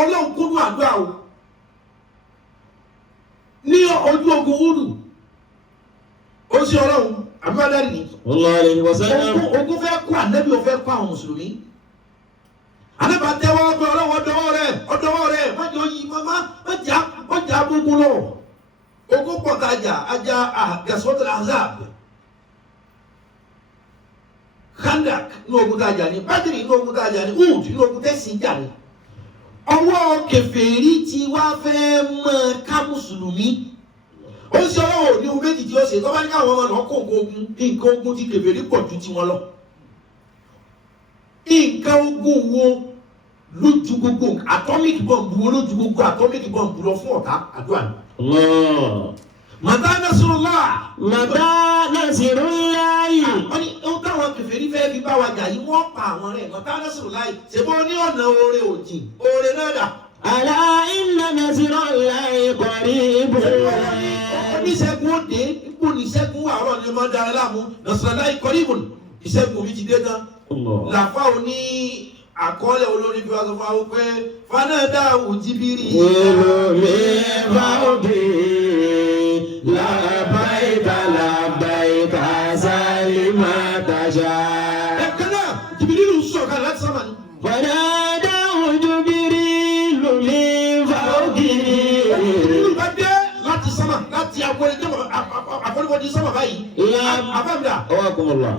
Ọlọ́run kúrú àdúrà o ní ojú ogun wúrù ó ṣe Ọlọ́run àbúrádàrí ni ogun fẹ́ kú ànábì ó fẹ́ kú àwọn mùsùlùmí ànábì tẹ́wọ́ pé Ọlọ́run ọdọwọ́ rẹ̀ mọ́jọ yìí mọ́jà gbogbo lọ ogun pọ̀tajà ajá àgẹ̀sọ́tà azab Khandak ní ogun tajà ní Badri ní ogun tajà ní Uhud ní ogun tẹ̀sí jà ní ọwọ́ kèfèrí tí wá fẹ́ mọ́ ká mùsùlùmí ó ṣe Ọlọ́run ní ohun méjì tí ó ṣe tó bá ní káwọn ọmọ náà kó nǹkan ogun tí kèfèrí pọ̀ ju tiwọn lọ nǹkan ogun wo lójú gbogbo atomic bomb wo lójú gbogbo atomic bomb lọ fún ọ̀tá àdúrà ni. Màtá Nasrullah. Màtá Nasrullah. Wọ́n ní ohun táwọn kèfèrí fẹ́ fi bá wa jà yìí wọ́n pa àwọn rẹ̀ Màtá Nasrullah ṣe bó ní ọ̀nà oore òjìn oore náà dà. Àlá inna Nasrullahi qarib. Oníṣègùn òde ipò níṣègùn àárọ̀ ni ọmọ dára láàmú Nasrullahi qarib ìṣègùn mi ti dé tán. Làfà òní àkọọ́lẹ̀ olórin bí wọ́n sọ fún wa pé fanada Jibiri. Èlò mi bá òde làbáyìká làbáyìká sálímà tàṣà. Ẹ̀kan náà Jibiri ló ń sọ̀kan láti sábà ní. Fanada Jibiri lómi bá òde. Jibiri bá dé láti sábà láti àforífọ́dí sábà báyìí. Àbámdà. Ọwọ́ kùmọ̀lá.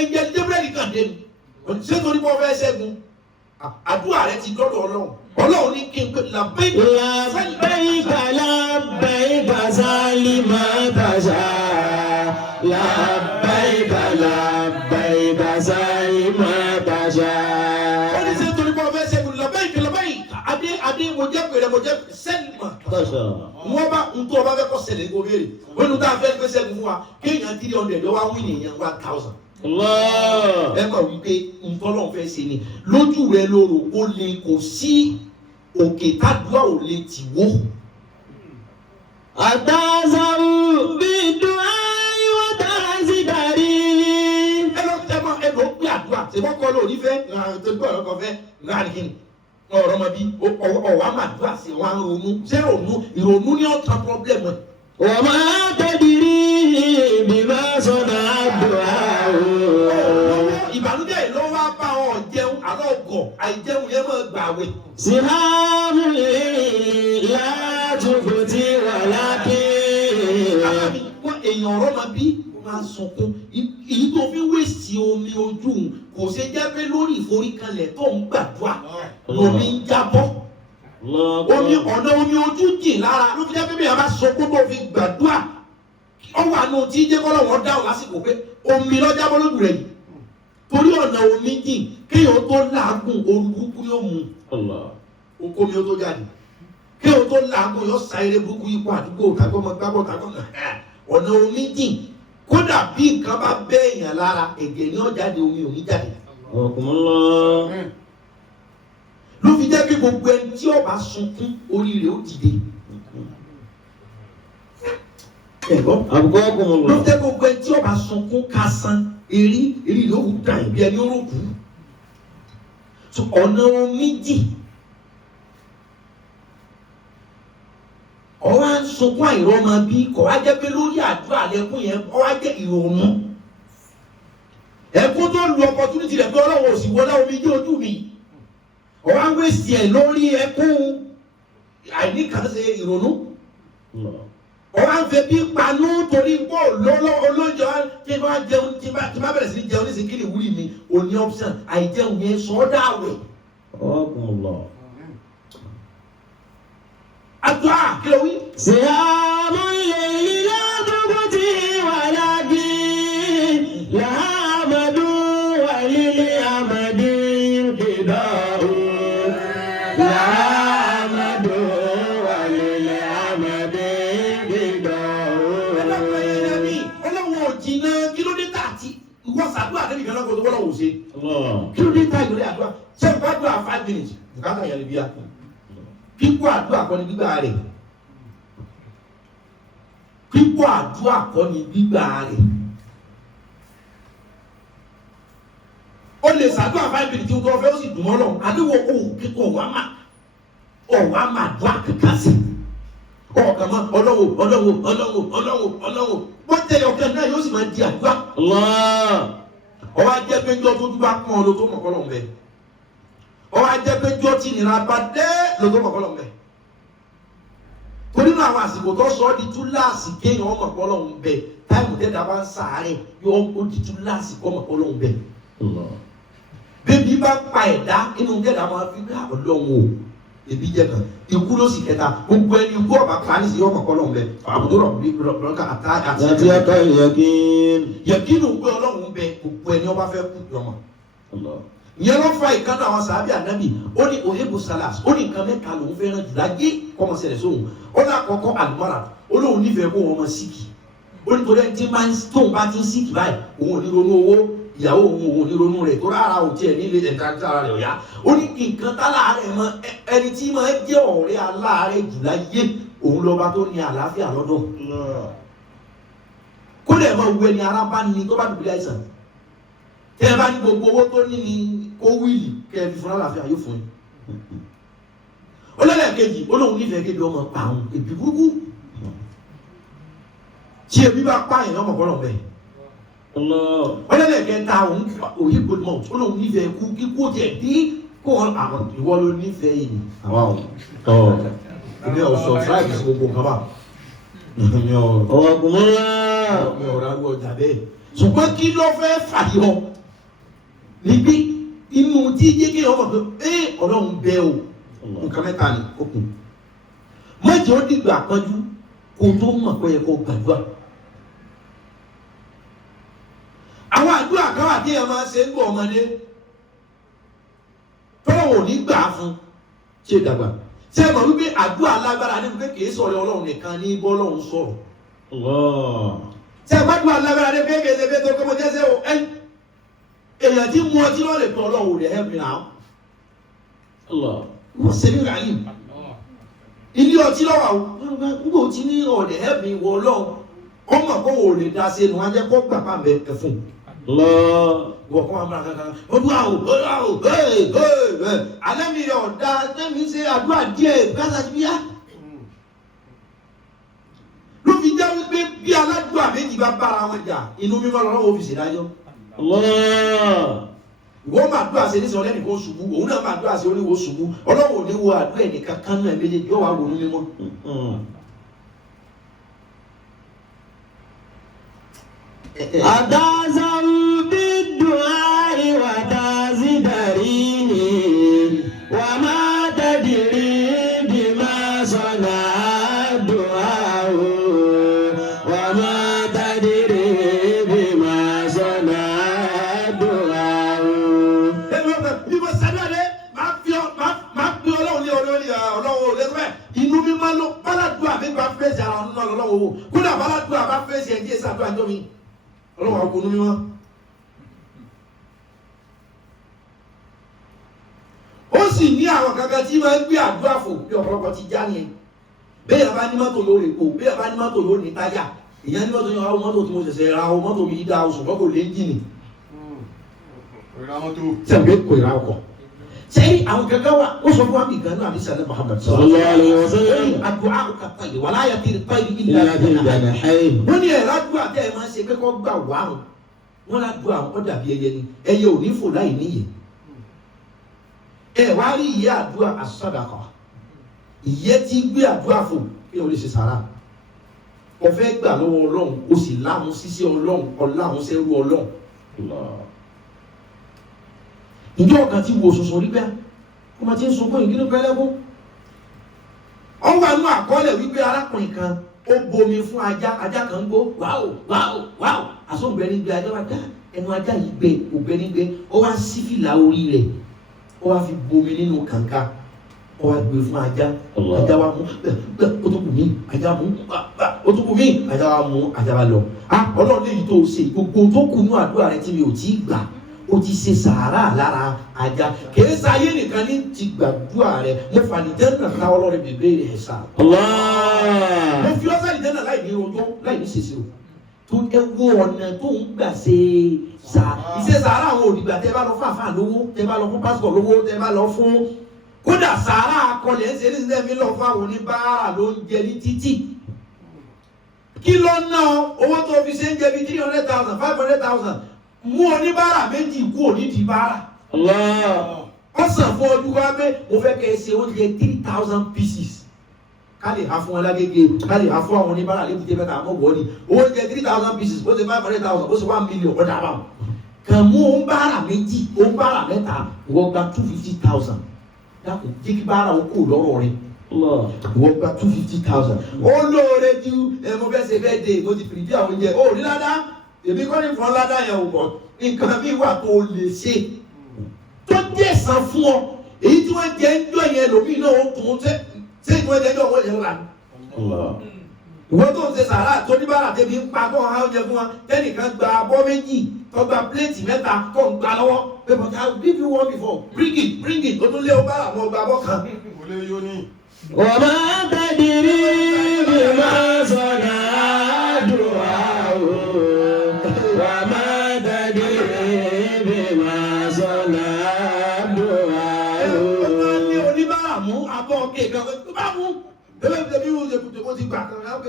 Ẹ̀jẹ̀ Jibiri kan dé ni. Ṣé torí bọ́ fẹ́ ṣẹ́gun? Àdúrà rẹ ti dọ́dọ̀ Ọlọ́run ní kí n pè labbaika labbaika sálímà tàṣà labbaika labbaika sálímà tàṣà. Ó ní ṣe torí bọ́ fẹ́ ṣẹ́gun labbaika adé mo jẹ́ pèrè mo jẹ́ sálímà tàṣà. Wọ́n bá ń tó ọba fẹ́ kọ́ ṣẹlẹ̀ ní obìnrin wọ́n ní tá a fẹ́ ṣẹ́gun fún wa kéèyàn 300 lọ́wọ́ wí nìyẹn 1000. Ẹ kọ̀ wípé ntọ́lọ́n fẹ́ ṣe ni lójú rẹ lóru ó lè kò sí òkè tádùá ò lè tì wó. Àtàzàrù bí dùn áyíwá tàà sí dàrí. Ẹ lọ pé àdúrà ṣe wọ́n kọ́ lórí fẹ́ tó gbọ́ ọ̀rọ̀ kan fẹ́ láàrin ọ̀rọ̀ ọmọ bí ọ̀wá màdúrà sí wọn ronú ṣé ìrònú ní ọ̀tá pọ́blẹ́mù ẹ̀. Wọ́n máa tẹ́bìrì bí máa sọ̀nà àdúrà o. Ìbànújẹ́ ló wá bá ọ jẹun àlọ́gọ̀ àìjẹun yẹn máa gbààwẹ̀. Síhámù látúkò tí wà lákè. Àbámi wọ́n èèyàn ọ̀rọ̀ máa bí máa sunkún. Èyí tó fi wéṣì omi ojú kò ṣe jẹ́ pé lórí ìforíkalẹ̀ tó ń gbàdúrà lómi ń jábọ́. Ọ̀nà omi ojú jìn lára ló fi jẹ́ pé bí a bá sunkún tó fi gbàdúrà. Ọwọ́ àánú tí jẹ́ kọ́ lọ́wọ́ dáhùn lásìkò pé omi lọ́jà bọ́ lójú rẹ̀ yìí. Torí ọ̀nà omi jìn kéèyàn tó làágùn ooru burúkú yóò mú oko mi ó tó jáde kéèyàn tó làágùn yóò sa eré burúkú ipò àdúgbò tàbí ọmọ gbábọ̀ tàbí ọ̀nà omi jìn kódà bí nǹkan bá bẹ́ èèyàn lára ẹ̀jẹ̀ ní ọ̀jáde omi ò ní jáde. Ló fi jẹ́ pé gbogbo ẹni tí ó bá sunkún orí rẹ̀ ó dìde. Ẹ̀gbọ́n ló fi jẹ́ gbogbo ẹni tí ó bá sunkún kásán èrí ló kù dàn bí ẹni ó rò kú. So ọ̀nà omi jì ọwọ́ à ń sunkún àìrọ́mọ bí kò wá jẹ́ pé lórí àdúrà lẹ́kún yẹn ọwọ́ á jẹ́ ìrònú. Ẹ̀kún tó lu opportunity rẹ̀ pé Ọlọ́run ò sì wọlé omi jẹ́ ojú mi. Ọwọ́ à ń wéṣì ẹ̀ lórí ẹkún àìníkànṣe ìrònú. Ọwọ́ à ń fẹ́ bí panú torí pé olóúnjẹ tí bá jẹun tí bá bẹ̀rẹ̀ sí jẹun ní sìnkìlì wúrí mi ò ní option àìjẹun yẹn sọ́dọ̀ àwẹ̀. Àdúrà kí ló wí. Síhámù lèyí látúkò tí wà lákè. Làhámàdù wà lílé àmàdì kìdá o. Làhámàdù wà lílé àmàdì kìdá o. Ọlọ́run ò jìnnà kí ló dé tà àti ìwọ sàdúrà débi kan náà kó tó wọ́n lọ́wọ́ ṣe. Kí ló dé tà ìlú àdúrà ṣé o bá dúrà 5 minutes bùkátà yẹn lè bí àpò. Kíkọ́ àdúrà kọ́ ni gbígbà rẹ̀. Kíkọ́ àdúrà kọ́ ni gbígbà rẹ̀. O lè ṣàdúrà 5 minutes tí o tó fẹ́ ó sì dùn mọ́ lọ. Àdéhùn òun kíkọ́ wá mà. ọ̀wá máa dùn àkàkà sí ọ̀kà máa ọlọ́wọ́ wọ́n tẹ̀lé ọ̀kẹ́ náà yóò sì máa di àdúrà. ọwọ́ ajẹ́ pé njọ́ tó dúpá pọ́n ọ ló tó mọ̀ kọ́lọ̀ ń bẹ ọwọ́ ajẹ́ pé njọ́ tí nira bá dé ló tó mọ̀ kọ́lọ̀ ń bẹ torí náà àwọn àsìkò tó sọ ọ́ di túláàsì kéèyàn ọmọ kọ́lọ̀ ń bẹ táìmù tẹ́ta bá ń sàárẹ̀ yóò ó di túláàsì kọ́mọ kọ́lọ̀ ń bẹ. bébí bá pa ẹ̀dá inú kẹ́dà máa fi ká ọlọ́run o ebi jẹ kan ikú ló sì kẹta gbogbo ẹni ikú ọba parí sí ọmọ kọlọ ń bẹ àbùdó rọ̀ká àti yẹkínú pé ọlọ́run bẹ gbogbo ẹni ọba fẹ́ kú lọ́mọ. ìyẹn ló fa ìkànnì àwọn sàábì ànábì ó ní ohebu salas ó ní nǹkan mẹ́ta lòún fẹ́ràn jù láyé kọ́mọ sẹ̀rẹ̀ sóhun ó ní àkọ́kọ́ àlùmọ́ra ó lóun nífẹ̀ẹ́ kó wọn mọ síkì ó ní torí ẹni tí tóun bá ti ń síkì báyìí òun ò ní ronú owó ìyàwó òun ò ní ronú rẹ̀ tó rárá ò tiẹ̀ nílé ẹ̀ka tára rẹ̀ ọ̀yá ó ní nǹkan táláàrẹ̀ mọ ẹni tí máa jẹ́ ọ̀rẹ́ aláàrẹ̀ jù láyé òun lọ́ba tó ní àlàáfíà lọ́dọ̀ kó lè mọ owó ẹni ara bá ní tó bá dùbúlẹ̀ àìsàn tẹ́ ẹ bá ní gbogbo owó tó ní ni kó wíìlì kẹ́ ẹ fi fún àlàáfíà yóò fún yín olólẹ́ẹ̀kejì ó lóun nífẹ̀ẹ́ kébi ọmọ pa àwọn èbí burúkú tí ebi bá pààyàn ọmọ kọ́lọ̀ bẹ́ẹ̀ ọlọ́lẹ̀kẹta òyìn gbọdọ̀ ó lóun nífẹ̀ẹ́ kú kíkú jẹ̀ bí kó àwọn ìwọ ló nífẹ̀ẹ́ yìí àwọn ilé ọ̀sọ̀ tíráìbì sí gbogbo nǹkan bá ọ̀rọ̀ àgbọ̀ ọjà bẹ́ẹ̀ ṣùgbọ́n kí ló fẹ́ fàyọ níbí inú tí jẹ́gẹ́ ọmọ pé ọlọ́run bẹ́ o nǹkan mẹ́ta ni ó kù mọ́jọ́ ó dìgbà pọ́njú kó tó mọ̀ pé ẹ kó gbàdúrà. àwọn àdúrà kan wà tí ẹ máa ṣe ń gbọ́ ọmọdé tọ́wọ́ ò ní gbà fún ṣe dàgbà ṣe mọ̀ wípé àdúrà lágbára ní pé kìí sọ̀rọ̀ ọlọ́run nìkan ní bọ́lọ́run sọ̀rọ̀ ṣe gbàdúrà lágbára ní pé kìí ṣe pé tó kọ́ mọ́ jẹ́sẹ̀ o èèyàn tí mú ọtí lọ́lẹ̀ pé ọlọ́run rẹ̀ ẹ̀ mìíràn wọ́n ṣe ní ràyìn ilé ọtí lọ́wọ́ àwọn nígbà tí ní ọ̀dẹ̀ ẹ̀ mi wọ ọlọ́run ọmọ kó wò lè dá sí ẹnu ajẹ́ kó gbà pàmẹ́ ẹ̀fún wọ́n kọ́ máa kankan ọdún àwò alẹ́ mi yọ̀ ọ̀dà tẹ́mi ṣe àdúrà díẹ̀ kásá ti bíyá ló fi jẹ́ wípé bí aládùúgbò méjì bá bára wọn jà inú mímọ́ lọ́wọ́ òfìsì dájọ́ wọ́n máa dúrà sí ẹnìsàn lẹ́nì kó ṣubú òun náà máa dúrà sí oníwò ṣubú ọlọ́wọ́ ò ní wo àdúrà ẹnìkan kan náà méjèèjì yóò wá wò ní mímọ́. Àdázaru bí du'ai wà dázi dàríni wà máa tàdírí bí máa sọ̀nà du'ai wà máa tàdírí bí máa sọ̀nà du'ai. Bí mo sàdúrà máa fi ọlọ́run ní olórí ọlọ́run lẹ́sẹ̀ inú mi máa lọ báládùá mi bá fèsì ara ọ̀nà lọ́wọ́ wò kódà báládùá bá fèsì ẹ̀jẹ̀ sàdúrà jọ mi. Ọlọ́run àwọn ọkùnrin mímọ́ ó sì ní àwọn kankan tí máa ń gbé àdúrà fò bí ọ̀pọ̀lọpọ̀ ti já ní bẹ́ẹ̀ bá ní mọ́tò lórí epo bẹ́ẹ̀ bá ní mọ́tò lórí ní táyà èèyàn ní mọ́tò yẹn àwọn mọ́tò tí mo ṣẹ̀ṣẹ̀ ra àwọn mọ́tò mi dá oṣù mọ́tò lé ẹ́ńjìnì sẹ́wọ̀n kò ìra ọkọ̀ sẹ́yìn àwọn kankan wà ó sọ fún wa bí gan náà àbí sàlẹ̀ Muhammad sallallahu alaihi wasallam àdúrà òkà pàyè wà láyà tí pàyè ìlà wọ́n ní ẹ̀rọ àdúrà tẹ́ ẹ máa ń ṣe pé kọ́ gbà wà rùn wọ́n ládùúgbò àwọn kọ́ dàbí ẹyẹ ni ẹyẹ ò ní fò láì níyè ẹ wá rí ìyẹ́ àdúrà àsọdàkọ ìyẹ́ tí gbé àdúrà fò kí o lè ṣe sàrà o fẹ́ gbà lọ́wọ́ ọlọ́run o sì láhùn sísí ọlọ́run ọláhùn sẹ́rú ọlọ́run ìjọ ọ̀kan tí wo sọ̀sọ̀ rí bẹ́ẹ̀ kó máa ti ń sunkún ìgbínú pẹ́lẹ́kún ọwọ́ àánú àkọọ́lẹ̀ wípé arákùnrin kan ó bomi fún ajá kan gbó wáò wáò wáò àsọ̀gbẹ́ni gbé ajá wa dá ẹnu ajá yìí gbé ògbẹ́ni gbé ó wá sí fìlà orí rẹ̀ ó wá fi bomi nínú kànga ó wá gbé fún ajá ajá wa mú ó tó kù mí ajá mú ó tó kù mí ajá wa mú ajá wa lọ ọlọ́run lè yí tó ṣe gbogbo tó kù ní àdúrà rẹ tí mi ò tí ì gbà ó ti ṣe sàárà lára ajá kìí sáyé nìkan ní ti gbàdúrà rẹ mo fà ní jẹ́nà ká ọlọ́run bèbè rẹ̀ sá. mo fi ọ́sẹ̀ ní jẹ́nà láì ní rojọ́ láì ní ṣèṣe o tó ẹ wo ọ̀nà tó ń gbà ṣe ìṣe sàárà àwọn òdìgbà tẹ bá lọ fún àfáà lówó tẹ bá lọ fún pásítọ̀ lówó tẹ bá lọ fún kódà sàárà akọlẹ̀ ń ṣe ní sílẹ̀ mi lọ fún àwọn oníbàárà ló ń jẹ ní títì kí ló ná owó tó fi ṣe ń jẹ bí 300,000 500,000 mú oníbàárà méjì kú onídìí bàárà wọ́n sàn fún ojú wa pé mo fẹ́ kẹ́ ẹ ṣe oúnjẹ 3,000 pieces ká lè ha fún wọn lágége ká lè ha fún àwọn oníbàárà lébùté mẹ́ta àmọ́ wọ́ọ̀dì oúnjẹ 3,000 pieces bó ṣe 500,000 bó ṣe 1 million ọ̀dà àbáwọn kàn mú oníbàárà méjì oníbàárà mẹ́ta ìwọ gba 250,000 dákun jẹ́ kí bàárà ó kù lọ́rọ̀ rẹ̀ ìwọ gba 250,000 ó lóore ju mo fẹ́ ṣe fẹ́ dé mo ti pìrìbí àwọn oúnjẹ ó rí ládá èmi kọ́ ní fún ládá yẹn ò mọ̀ nǹkan bí wà tó lè ṣe tó jẹ́ san fún ọ èyí tí wọ́n jẹ́ ń jọ yẹn lómi náà ó tún ṣe tí wọ́n jẹ́ ń jọ wọ́n yẹn rà ìwọ́n tó ń ṣe sàrà tó ní bàrà débi ń pa tó ń ha oúnjẹ fún wọn kẹ́nìkan gba abọ́ méjì tó gba pléètì mẹ́ta tó ń gbà lọ́wọ́ pé but I will give you one before bring it ó tún lé o bàrà mọ́ gba abọ́ kan. وما تدري بما صنع دعاء وما تدري بما صنع دعاء. ó ní oníbàárà mú abọ́ kéèkan tó bá mú bẹ́ẹ̀ bí wọ́n ṣe kùtù kó ti gbà kan náà pé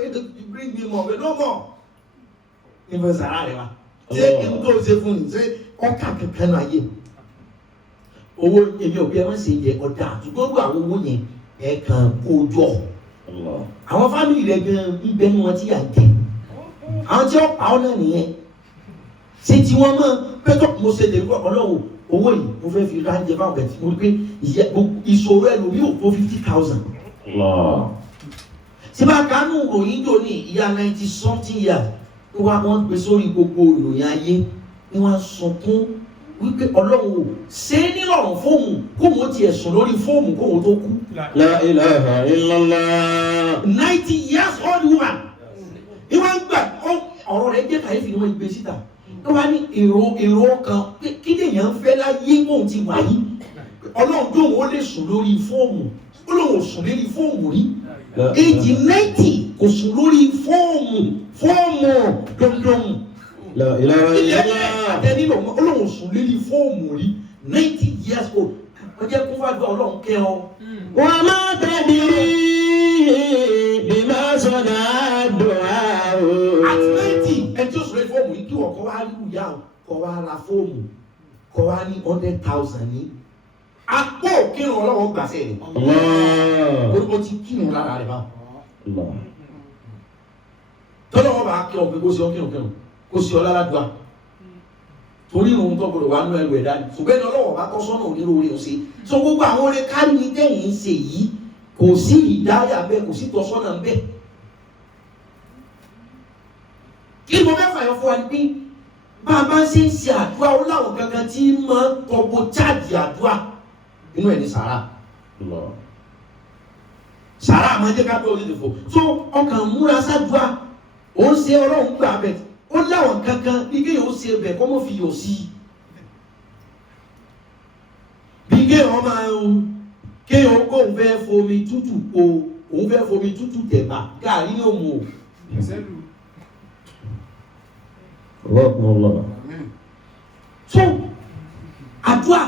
bring me more no more. ìfẹ́ sàrà rẹ̀ wá ṣé n tó ṣe fún mi ṣé ọkà kankan náà yé owó èmi ò bí ẹ má ṣe yẹ ọ̀dà àtúgbò àwọn owó yẹn ẹ kàn kó jọ àwọn fámìlì rẹ gan ń bẹnu wọn tí yà ń jẹ àwọn tí ó pa ọ náà nìyẹn ṣé tí wọn mọ pẹtọ mo ṣe lè rú Ọlọ́run owó yìí mo fẹ́ fi ránjẹ fáwọn bẹ̀tì mo rí pé ìṣòro ẹ lórí òkú 50,000 ṣé bá kánú ìròyìn jò ní ìyá 90 something years wọ́n gbé sórí gbogbo ìròyìn ayé ni wọ́n sunkún wípé Ọlọ́run ò ṣe é nílọ̀rùn fóòmù kóòmù ó tiẹ̀ sùn lórí fóòmù kóòmù tó kú. La ilaha illallah. 90 years old woman ni wọ́n gbà ọ̀rọ̀ rẹ̀ jẹ́ kàyéfì ni wọ́n gbé síta wọ́n wá ní èrò kan kí lèèyàn ń fẹ́ láyé kóòmù ti wà yìí Ọlọ́run tó wọ́n lè sùn lórí fóòmù Ọlọ́run ò sùn lórí fóòmù rí èjì 90 kò sùn lórí fóòmù dandan. La ilaha illallah. Àtẹni lọ Ọlọ́run sùn lórí fóòmù rí 90 years old wọ́n jẹ́ kó fàdúrà Ọlọ́run kẹ́ ọ. Wa ma tadri bima sana'a du'a. Àti 90 ẹni tí ó sùn lórí fóòmù yìí kí wọ́n kọ́ wá rí ìyá kọ́ wá ra fóòmù kọ́ wá ní 100,000 ní. Àpò kírun Ọlọ́run gbàṣẹ rẹ̀. Ó ti kírun lára rẹ̀ báwọn. Tọ́lọ́wọ́ bá kí ọ pé kó ṣe ọ kírun kó ṣe ọ lálàdúrà torí ìrùn tó gbọdọ̀ wà nú ẹlò ẹ̀dá ni ṣùgbọ́n ẹni Ọlọ́wọ́ bá tọ́ sọ́nà onírò orí ọ̀sẹ̀ so gbogbo àwọn orí kárí ní tẹ̀yìn ń ṣe yìí kò sí ìdáyà bẹ́ẹ̀ kò sí tọ́sọ́nà bẹ́ẹ̀. Kí mo fẹ́ fàyọ fún wa ni pé bá a bá ń ṣe àdúrà ó láwọn kankan tí máa ń tọ́gbó cháàjì àdúrà inú ẹ̀ ní sàrà sàrà máa ń jẹ́ ká bẹ́ẹ̀ orí ìdìbò so ọkàn múra sádùá ó ń ṣe Ọlọ́run gbà bẹ́ẹ̀ ó láwọn kankan bí kéèyàn ó ṣe bẹ̀ kọ́ mọ́ fi yọ̀ sí bí kéèyàn máa ń kéèyàn kó òun fẹ́ fomi tútù po òun fẹ́ fomi tútù tẹ̀bà gàrí ní òmù o. so àdúrà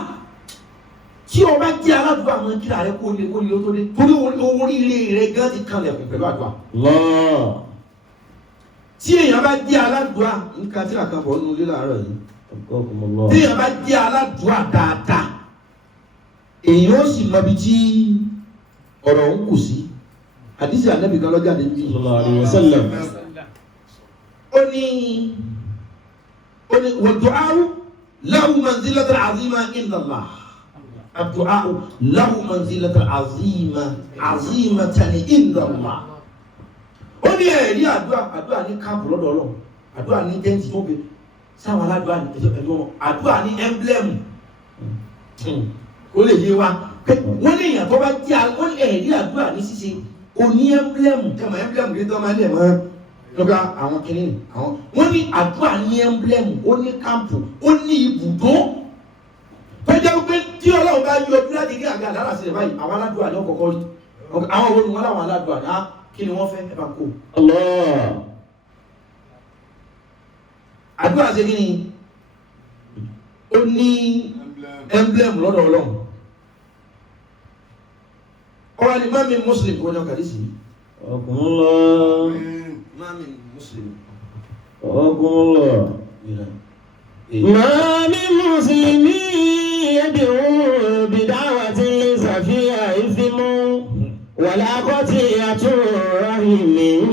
tí o bá jẹ́ aládùúgbò àwọn kíra rẹ kó lè ó tó dé torí oríire rẹ gan ti kanlẹ̀ pẹ̀lú àdúrà. Tí èèyàn bá jẹ́ aládùúgbò nǹkan tí àkàbọ̀ nínú ilé láàárọ̀ yìí tí èèyàn bá jẹ́ aládùúgbò dáadáa èèyàn ó sì mọ ibi tí ọ̀rọ̀ ń kù sí àdìsí ànábì kan lọ́jà dé bí ó ní wad-du'a'u lahu manzilatan 'azima inda Allah ad-du'a'u lahu manzilatan 'azimatan inda Allah ó ní ẹ̀rí àdúrà ní káàpù lọ́dọ̀ Ọlọ́run àdúrà ní tẹ́ǹtì tó gbé sáwọn aládùúrà ní ẹ̀dọ́ àdúrà ní ẹ́mblẹ́mù ó lè yé wa wọ́n ní èèyàn tó bá jẹ́ wọ́n ní ẹ̀rí àdúrà ní ṣíṣe ó ní ẹ́mblẹ́mù tẹ́mọ̀ ẹ́mblẹ́mù ní tó máa ń lẹ̀ mọ́ lọ́gbà àwọn kìnìún àwọn wọ́n ní àdúrà ní ẹ́mblẹ́mù ó ní káàpù ó ní ibùdó pẹ́jẹ́ pé tí Ọlọ́run bá yọ bí láti rí àga àdára sílẹ̀ báyìí àwọn aládùúrà ní ọkọ̀ọ̀kọ̀ rí àwọn wo ni wọ́n láwọn aládùúrà ní kí ni wọ́n fẹ́ ẹ̀bà kó. Àdúrà ṣe kí ni ó ní emblem lọ́dọ̀ Ọlọ́run ọ̀rọ̀ ni mami muslim kò jọ kàdí sí. Ọkùnlọ. Mami muslim. Ọkùnlọ. Mami Mùsùlùmí yad'u bid'awatin laysa fiha ithmun wala qati'atun rahimin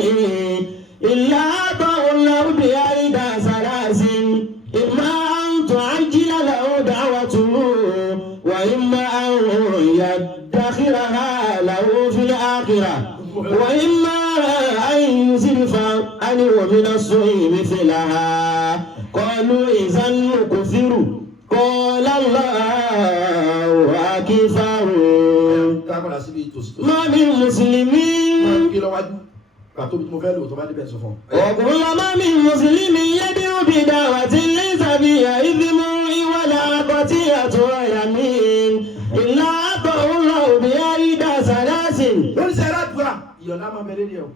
illa ta'allahu bi'ayda salasin imma an tu'ajjila lahu da'watuhu wa imma an yaddakhiraha lahu fil akhirah wa imma an yusrifa anhu min as-su'i mithlaha. قالوا إذا نكفر قال الله أكبر ما من مسلمين وكل ما من مسلم يدعو بدعوة ليس فيها إثم ولا قطيعة يمين إلا أعطاه الله بإحدى ثلاث. lórí sẹ́yìn àdúrà ìyọ̀nà máa bẹ̀rẹ̀ ní ẹ̀ o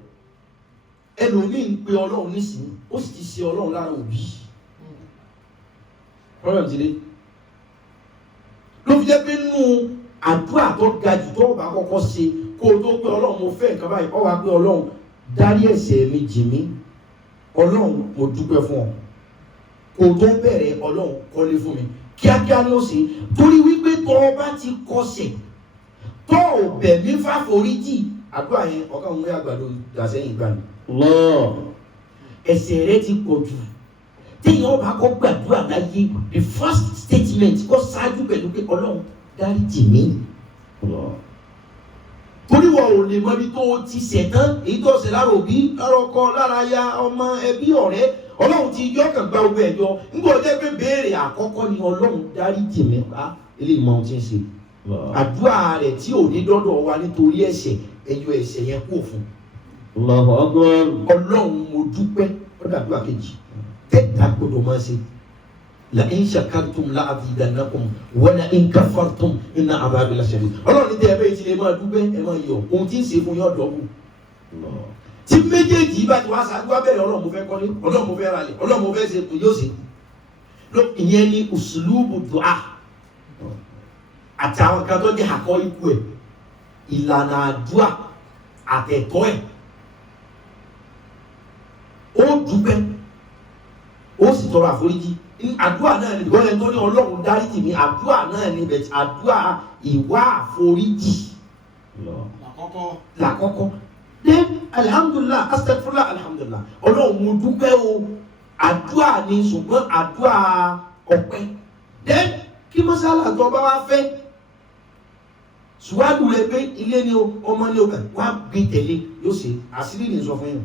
ẹlòmíì ń pe ọlọ́run nísìnyí ó sì ti ṣe ọlọ́run lára òbí. Problem ti dé ló fi jẹ́ pé nínú àdúrà tó ga jù tó bá kọ́kọ́ ṣe kó o tó pé ọlọ́run mo fẹ́ nǹkan báyìí ọ wá pé ọlọ́run dárí ẹ̀ṣẹ̀ mi jì mí ọlọ́run mo dúpẹ́ fún ọ kó o tó bẹ̀rẹ̀ ọlọ́run kọ́lé fún mi kíákíá ló ṣe torí wípé tó o bá ti kọsẹ̀ tó o bẹ̀ mí fáforíjì àdúrà yẹn ọ̀gá òun yà gbàdo dàsẹ́yìn gbà ní. ẹ̀ṣẹ̀ rẹ ti pọ̀ jù téèyàn bá kọ́ gbàdúrà láyé the first statement kọ́ ṣáájú pẹ̀lú pé ọlọ́run dáríjì mí. torí wọn ò lè mọ ibi tó o ti ṣẹ̀ tán èyí tó ṣe lára òbí lára ọkọ lára aya ọmọ ẹbí ọ̀rẹ́ ọlọ́run ti yọ kàn gba owó ẹ̀jọ́ nígbà ó jẹ́ pé béèrè àkọ́kọ́ ni ọlọ́run dáríjì mí pa eléyìí mọ ohun tí ń ṣe. àdúrà rẹ̀ tí ò ní dọ́dọ̀ wa nítorí ẹ̀ṣẹ̀ ẹ̀yọ ẹ̀ṣẹ̀ yẹn kú òfin. ọlọ́run mo dúpẹ́ ó dàdúrà kejì tẹ́tà gbọdọ̀ máa ṣe la in shakartum la azidannakum wa la in kafartum inna adhabi lashadid. ọlọ́run ní tẹ́ ẹ bẹ́ẹ̀ ti lè máa dúpẹ́ ẹ máa yọ ohun tí ń ṣe fún yọ dọ́gbù. tí méjèèjì bá ti wá ṣáájú wá bẹ̀rẹ̀ ọlọ́run mo fẹ́ kọ́lé ọlọ́run mo fẹ́ ralẹ̀ ọlọ́run mo fẹ́ ṣe kò yóò ṣe. ìyẹn ni uslubu du'a àti àwọn kan tó jẹ́ àkọ́ ikú ẹ̀ ìlànà àdúrà àtẹ̀tọ́ ẹ̀ ó dúpẹ́ ó sì tọrọ àforíjì àdúrà náà ni ìwọ́n ẹni tó ní ọlọ́run dáríjì mi àdúrà náà ni bẹ̀tì àdúrà ìwà àforíjì làkọ́kọ́ then alhamdulillah astaghfirullah alhamdulillah ọlọ́run mo dúpẹ́ o àdúrà ni ṣùgbọ́n àdúrà ọpẹ́ then kí mọ́sálà tó bá wá fẹ́ ṣùgbọ́n rẹ pé ilé ni o ọmọ ni o kà wá gbé tẹ̀lé yóò ṣe àṣírí ní sọ fún yín.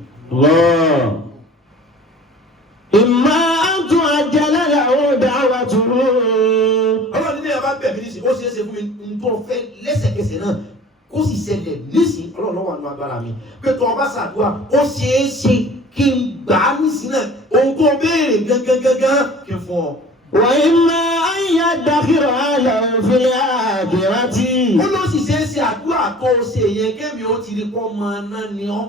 Ìmọ̀ àtún àjẹlẹ̀ làwọn dáwà tún. ọlọ́run nílé ẹ̀ bá bẹ̀ mí nísìnyí ó ṣeé ṣe fún mi n tó fẹ́ lẹ́sẹ̀kẹsẹ̀ náà kó sì ṣẹlẹ̀ nísìnyí ọlọ́run lọ́wọ́ àánú agbára mi pé tó o bá ṣàdúrà ó ṣeé ṣe kí n gbà á nísìnyí náà ohun tó béèrè gángan kí n fún ọ. وإما أن يدخر له في الآخرة. ó ló sì ṣeé ṣe àdúrà tó o ṣe yẹn kémi ó ti rí kọ́ ọmọ náà ni ọ́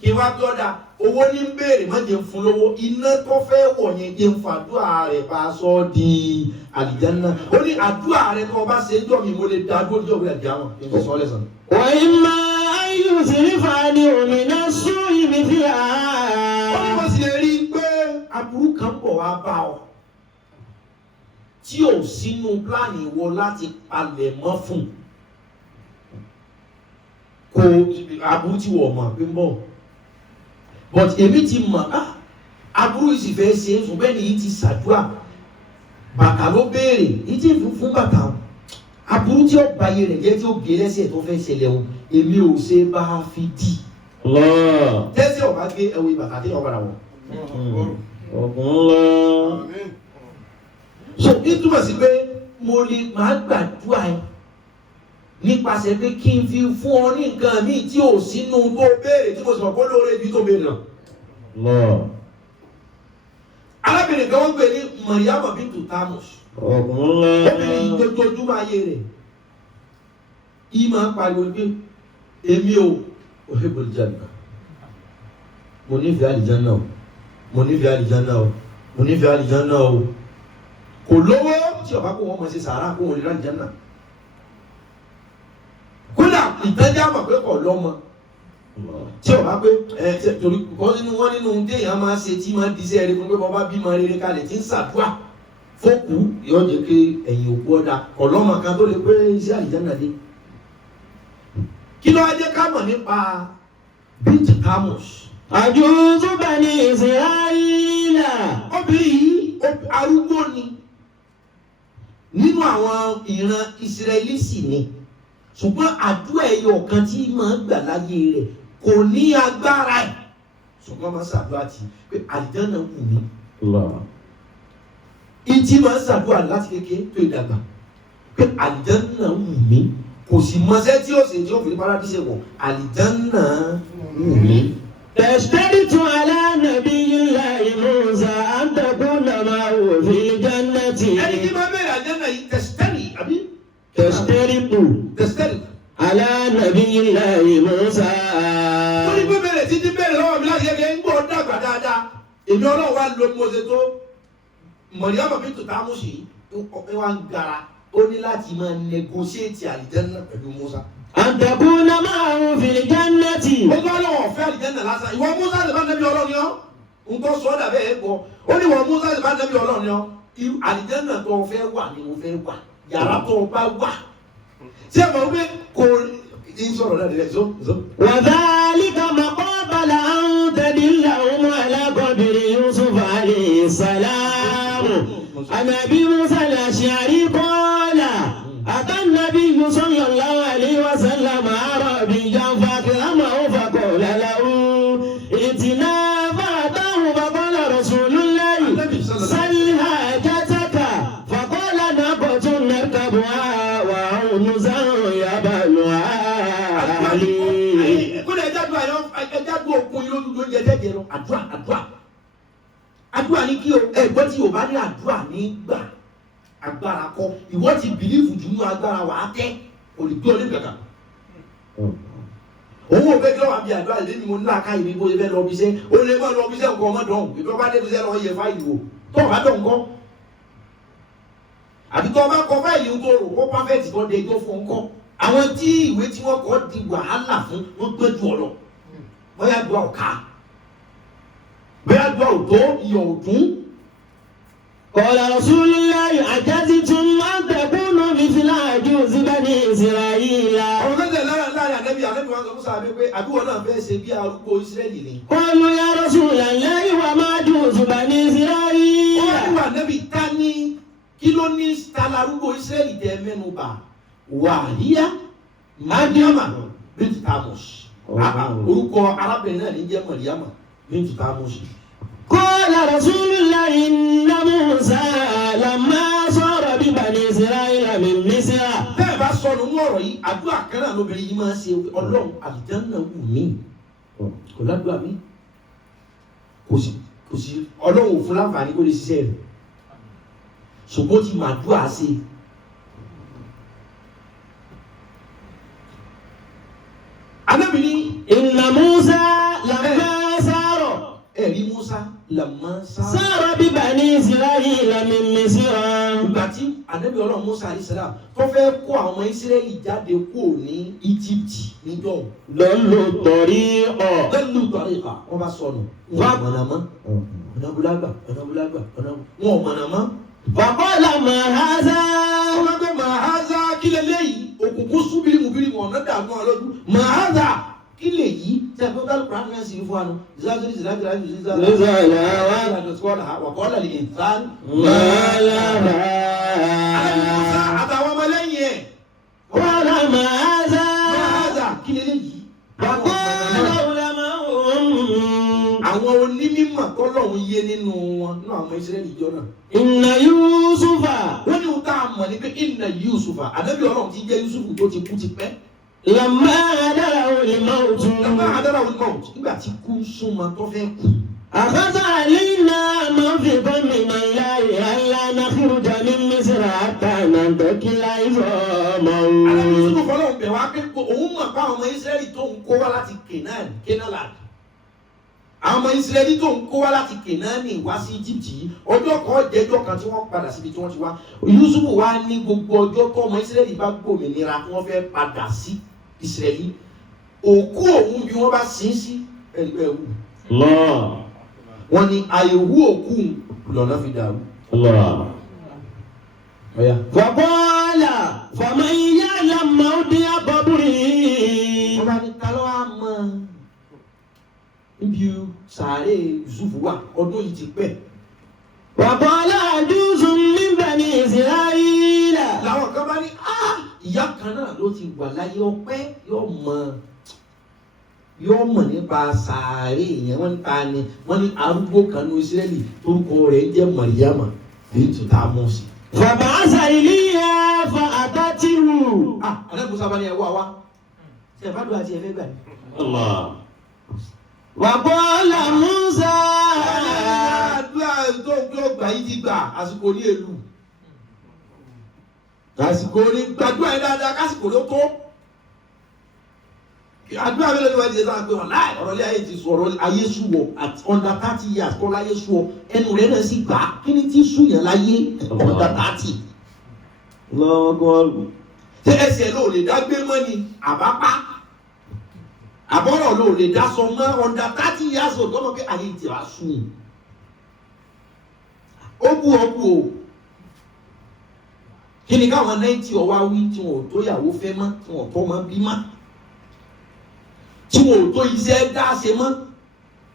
kí wá gbọ́dọ̀ owó ní ń béèrè má jẹ́ fún lówó iná tó fẹ́ wọ̀ yẹn jẹ́ ń fàdúrà rẹ̀ bá a sọ di àlìjánnà ó ní àdúrà rẹ̀ tó bá ṣe ń jọ mi mo lè dá dúró jọ wíwá jáwọn kí n tó sọ lẹ́sàn. وإما أن يصرف عنه من السوء مثلها. ó ní wọ́n sì lè rí i pé aburú kan bọ̀ wá bá ọ tí ò sínú pílánì wọ láti palẹ̀ mọ́ fún kò aburú tí wọ́n mọ̀ pé ń bọ̀ but èmi ti mọ̀ aburú yìí sì fẹ́ ṣe é fún bẹ́ẹ̀ ni yìí ti ṣàdúrà bàtà ló béèrè yìí ti fún bàtà aburú tí ó báyé rẹ̀ jẹ́ tí ó gé lẹ́sẹ̀ tó fẹ́ ṣẹlẹ̀ o èmi ò ṣe bá a fi dì tẹ́sí ọ̀bá gbé ẹ̀wọ̀ bàtà tí ọ̀bá rà wọ̀. so nítumọ̀ sí pé mo lè máa gbàdúrà ẹ nípasẹ̀ pé kí n fi fún ọ ní nǹkan míì tí ò sínú tó béèrè tí mo sọ kó lóore ju tó béèrè lọ. arábìnrin kan wọ́n pè ní Mariam bintu Tamus. obìnrin ìjọjọjúmọ́ ayé rẹ̀ yìí máa ń pariwo pé èmi ò òhèbò ìjànà mo nífẹ̀ẹ́ àlìjánà o mo nífẹ̀ẹ́ àlìjánà o mo nífẹ̀ẹ́ àlìjánà o kò lówó tí ọba kó wọn mọ̀ sí sàárà kó wọn lè rà àlìjánà kódà ìtẹ́jà mọ̀ pé kọ̀ lọ́mọ tí o bá pé torí kọ́ nínú téèyàn máa ṣe tí máa di iṣẹ́ rere fún pé bọ́ bá bímọ rere kalẹ̀ tí ń ṣàdúrà fókù yóò jẹ́ kí ẹ̀yìn òkú ọ̀dà kọ̀ lọ́mọ kan tó lè pé iṣẹ́ àlìjánnà dé. kí ló wá jẹ́ ká mọ̀ nípa bint Tamush. Àjùzú Bani Isra'ila. obìnrin yìí arúgbó ni nínú àwọn ìran Ísírẹ́lì sì ni ṣùgbọ́n àdúrà ẹyọ kan tí máa gbà láyé rẹ̀ kò ní agbára ẹ̀ ṣùgbọ́n máa ṣàdúrà tí pé àlìjánnà wù mí. ìtì máa ṣàdúrà láti kékeré tó ìdàgbà pé àlìjánnà wù mí kò sì mọṣẹ́ tí ó ṣe tí ó fi ní paradíṣe wọ̀ àlìjánnà wù mí. تشترط على نبي الله موسى أن تكون معه في الجنة. ẹni tí máa bẹ̀rẹ̀ àlìjánnà yìí تشترط على نبي الله موسى. wọ́n ní pé bẹ̀rẹ̀ títí bẹ̀rẹ̀ lọ́wọ́ mi láti ẹgbẹ́ ń gbọ́ dàgbà dáadáa èmi ọlọ́run wá lo mo ṣe tó Màríyámà bint Tamush wá ń gara ó ní láti máa negotiate àlìjánnà pẹ̀lú Musa. أن تكون معه في الجنة. ó bá lọ́wọ́ ọ̀fẹ́ àlìjánnà lásán ìwọ Musa lè bá nẹ́bí ọlọ́run yọ ń tó sọ ọ́ dàbẹ́ ẹ̀ gbọ́ ó ní ìwọ Musa lè bá nẹ́bí ọlọ́run yọ àlìjánnà tó fẹ́ wà ni mo fẹ́ wà yàrá tó bá wà ṣé ẹ mọ̀ wípé kò ní sọ̀rọ̀ náà nílẹ̀ so. وذلك ما قابل أن تدلهم على قدر يوسف عليه السلام. عن أبي موسى الأشعري قال أتى النبي صلى الله عليه وسلم أعرابيا فأكرمه فقال له ائتنا فأتاه فقال رسول الله سل حاجتك فقال ناقة نركبها وعنز يبلها علي. àdúrà ní kí o ẹgbẹ́ tí o bá ní àdúrà ní gbà agbára kọ ìwọ ti bìlífù jù ní agbára wà á tẹ́ olùgbé onígbàgbà. òun ò fẹ́ kí lọ́wọ́ àbí àdúrà lé ní mo ní àká ìbí bó ṣe fẹ́ lọ bí iṣẹ́ o lè má lọ bí iṣẹ́ nǹkan ọmọ dọ̀hún ìjọba bá dé bí iṣẹ́ lọ yẹ fáìlì wò tó o bá dọ̀ nǹkan àbí tó o bá kọ fáìlì ń tó rò ó pàfẹ́tì kan dé tó fún nǹkan àwọn tí ìwé tí wọ́n kọ́ di wàhálà fún wọn gbé jù ọ lọ bóyá gbọ́ ọ̀ka bóyá gbọ́ òtó iyọ̀ òtún. قال رسول الله عجزتم أن تكونوا مثل عجوز بني إسرائيل. àwọn kan tẹ̀ láàrin ànábì wọn sọ fún sàbẹ̀ pé àbúrò náà fẹ́ ṣe bí arúgbó Ísírẹ́lì ni. قالوا يا رسول الله وما عجوز بني إسرائيل. wọ́n ní wà nábì ta ní kí ló ní talarúgbó Ísírẹ́lì tẹ mẹ́nu bà wàhíyá Màríyámà bint Tamush orúkọ arábìnrin náà ní jẹ́ Màríyámà bint Tamush. قال رسول الله إن موسى لما صار ببني إسرائيل من مصر. bẹ́ẹ̀ bá sọnù mú ọ̀rọ̀ yìí àdúrà kan náà lóbìnrin yìí máa ń ṣe ọlọ́run àlìjánnà wù mí kò ládùúgbà mí kò sí ọlọ́run ò fún láǹfààní kó lè ṣiṣẹ́ rẹ̀ ṣùgbọ́n ti máa dúà sí i. anábìíní إن موسى لما صار. ẹ̀rí Musa lamma صار ببني إسرائيل من مصر. ìgbà tí ànábì ọlọ́run Musa alayhi salam tó fẹ́ kó àwọn ọmọ Ísírẹ́lì jáde kúrò ní Egypt níjọ́ ضلوا الطريق. lẹ́nu tọ́ríkà wọ́n bá sọnù wọn ò mọ̀nà mọ́ ọ̀nà búlágbà wọn ò mọ̀nà mọ́. فقال ما هذا. wọ́n máa gbé màháza kílẹ̀ léyìí òkùnkùn sún bírímù ọ̀nà dààmú ọlọ́dún màháza kílẹ̀ yìí tẹ̀ fún bẹ́ẹ̀ kúrò àmì ẹ̀sìn fún wa nù wàkọ́lá lè ìtàn àtàwọn ọmọ lẹ́yìn ẹ̀ قال ما هذا. màháza kílẹ̀ léyìí. فقال علماؤهم àwọn onímọ̀ tọ́lọ́run yé nínú wọn náà àwọn Ísírẹ́lì jọ náà. إن يوسف. wọ́n ní ohun tá a mọ̀ ní pé inna Yusufa ànábì ọlọ́run ti jẹ́ Yusufu tó ti kú ti pẹ́. لما أدره الموت. lọ́mọ adára wọn mọ̀ nígbà tí kú súnmọ́ tó fẹ́ kú. أخذ علينا موثقا من الله ألا نخرج من مصر حتى ننتقل عظاما. ànábì Yusufu fọlọ́run bẹ̀ wá pé òun mọ̀ pé àwọn ọmọ Ísírẹ́lì tó ń kó wá láti Kénáánì àwọn ọmọ Ísírẹ́lì tó ń kó wá láti Kénáánì wá sí Egypt yìí ọjọ́ kan jẹ́jọ́ kan tí wọ́n padà síbi tí wọ́n ti wá Yusufu wá ní gbogbo ọjọ́ tó ọmọ Ísírẹ́lì bá gbòmìnira wọ́n fẹ́ padà sí Ísírẹ́lì òkú òun bí wọ́n bá sin sí ẹgbẹ́ wù wọ́n ní àyẹ̀wò òkú lọ́nà fi dàrú. Faqala faman ya'lam mawdi'a qabrihi. Wọ́n bá ní ta ló wá mọ̀ níbi sàárè Yusufu wà ọdún yìí ti pẹ́. Faqala ajuzun min bani Isra'ila. Làwọn kan bá ní ìyá kan náà ló ti wà láyé ọpẹ́ yóò mọ̀ nípa sàárè yẹn wọ́n ta ni wọ́n ní arúgbó kan ní Ísírẹ́lì orúkọ rẹ̀ jẹ́ Màríyámà èyí tó tá a mọ̀ sí. Fab'atha ilayha fa'atatihu. Àlẹ́kùn sábà ní ẹ̀wọ́ àwa ṣe ìbádùn àti ẹ̀fẹ́ gbà ní. Wa qala Musa. Àdúrà tó gbà yìí ti gbà àsìkò ní èlú. Àsìkò ní gbàdúrà yìí dáadáa kásìkò ló tó. Àdúrà mi lọ́dún wa ti ṣe sáà pé wọ́n láì ọ̀rọ̀ lé ayé ti sọ ọ̀rọ̀ ayé súwọ̀ at under 30 years kọ́ láyé súwọ̀ ẹnu rẹ̀ náà sì gbà kí ni tí súyàn láyé under 30. Ṣé ẹsẹ̀ ló lè dá gbé mọ́ ni àbápá? Àbọ̀rọ̀ ló lè dá sọ mọ́ under 30 years old lọ́mọ pé ayé ti wá sùn. Ó bú o. Kí ni káwọn 90 ọwá wí tí wọn ò tó ìyàwó fẹ́ mọ́ tí wọn ò tó mọ́ bí mọ́? Tí wọn ò tó iṣẹ́ dá ṣe mọ́.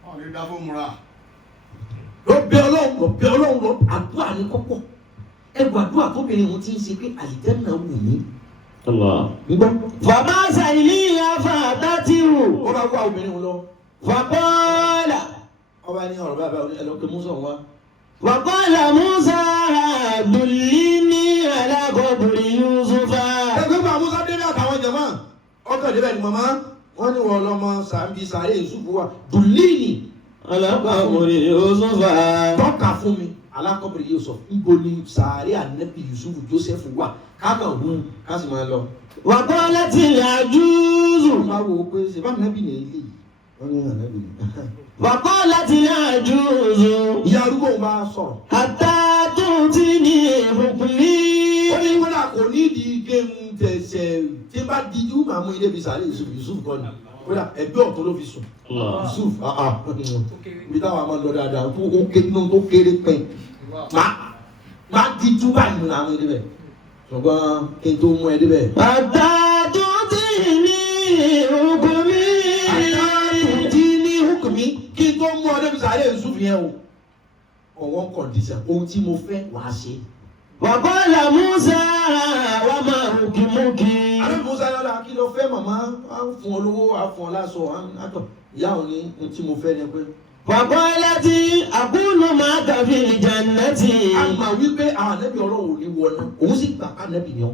Ọ̀rẹ́ dá fún múra. Lọ bẹ Ọlọ́run lọ àdúrà ní kọ́kọ́. Ẹgbà àdúrà tóbìnrin òun ti ń ṣe pé àlìjẹ́nà wù mí. Fab'atha ilayha fa'atatihu. Wọ́n bá wá obìnrin wọn lọ. Faqala. Ọba ní ọ̀rọ̀ bàbá ẹlọ́pẹ̀ Musa wá. Faqala Musa dullini ala qabri Yusufa. Ẹgbẹ́ bá Musa débẹ̀ àtàwọn jẹ̀mọ́. Ọkàn débẹ̀ ni màmá. Wọ́n ní wọ́n lọ́mọ sàbí sàárè Yusufu wà. Dullini ala qabri Yusufa. Tọ́ka fún mi. Alákọ̀bìrì Yusuf níbo ni sàárè ànábì Yusufu Joseph wà káàkà hu ká sì máa lọ. Wa qalatil ajuzu. Wọ́n máa wò ó pé ṣe bá ànábì ní ilé yìí wọ́n ní ànábì ní. Wa qalatil ajuzu. Ìyá arúgbó bá sọ̀rọ̀. Hatta tu'tini hukmi. Ó ní wọ́n là kò ní ìdí géèmù tẹ̀sẹ̀ tí bá dijú màá mú ilé fi sàárè Yusuf kọ́ ni. Kódà ẹgbẹ́ ọ̀tún ló fi sùn. Yusuf ibi táwọn máa lọ dáadáa tó kéré pẹ́. Má dijú báyìí nínú àwọn ilé bẹ̀. Ṣùgbọ́n kí n tó mú ẹ débẹ̀. Hatta tu'tini hukmi. Tu'tini hukmi kí n tó mú ọ débi sàárè Yusuf yẹn o. Ọ̀wọ́n kọ̀ǹdíṣàn ohun tí mo fẹ́ wàá ṣe. Wa qala Musa wa ma hukmuki. Àbí Musa yọ̀dá kí ló fẹ́ màmá á fún ọ lówó á fún ọ láṣọ àtọ̀. Ìyá òní ohun tí mo fẹ́ ni pé. Wa qalati akunu ma'aka fil jannati. A máa wí pé àwọn ànábì Ọlọ́run ò ní wọ náà òun sì gbà ká ànábì ni ọ́.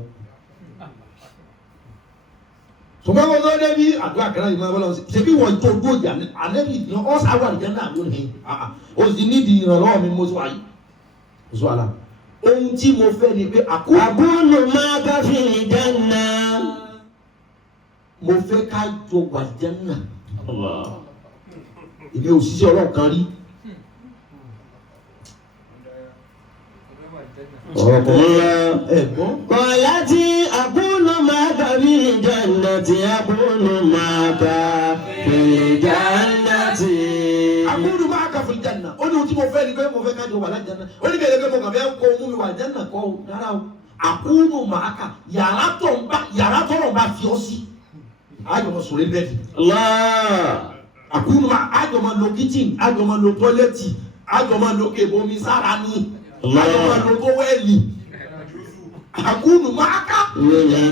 Ṣùgbọ́n wọn tó débi àdúrà kan yìí máa bọ́ lọ́wọ́ ṣe bí wọ́n tó gbòòjà ànábì ni ọ́ sáwà ìjẹ́ náà lónìí. O sì nídìí ìrànlọ́wọ́ mi mo sọ àyè. Mo sọ àlà. Ohun tí mo fẹ́ ni pé akunu ma'aka fil janna. Mo fẹ́ ká jọ wà Jánnà. Èmi ò ṣiṣẹ́ Ọlọ́run kan rí. Ẹ̀gbọ́n. Qalati akunu ma'aka fil jannati akunu ma'aka fil jannati. Akunu ma'aka fil janna. Ó ní ohun tí mo fẹ́ ni pé mo fẹ́ ká jọ wà lájánná. Ó ní kẹ́lẹ́ pé mo kàn fẹ́ kó mú mi wà Jánnà kọ́ o rárá o. Akunu ma'aka yàrá tọ̀rọ̀ bá fi ọ́ sí. Àjọmọ̀ sọ̀rọ̀ bẹ́ẹ̀dì. Akunu ma'aka àjọmọ̀ lo kitchen àjọmọ̀ lo tọ́lẹ́tì àjọmọ̀ lo kebomi sára ni àjọmọ̀ lo tówẹ́lì. Akunu ma'aka.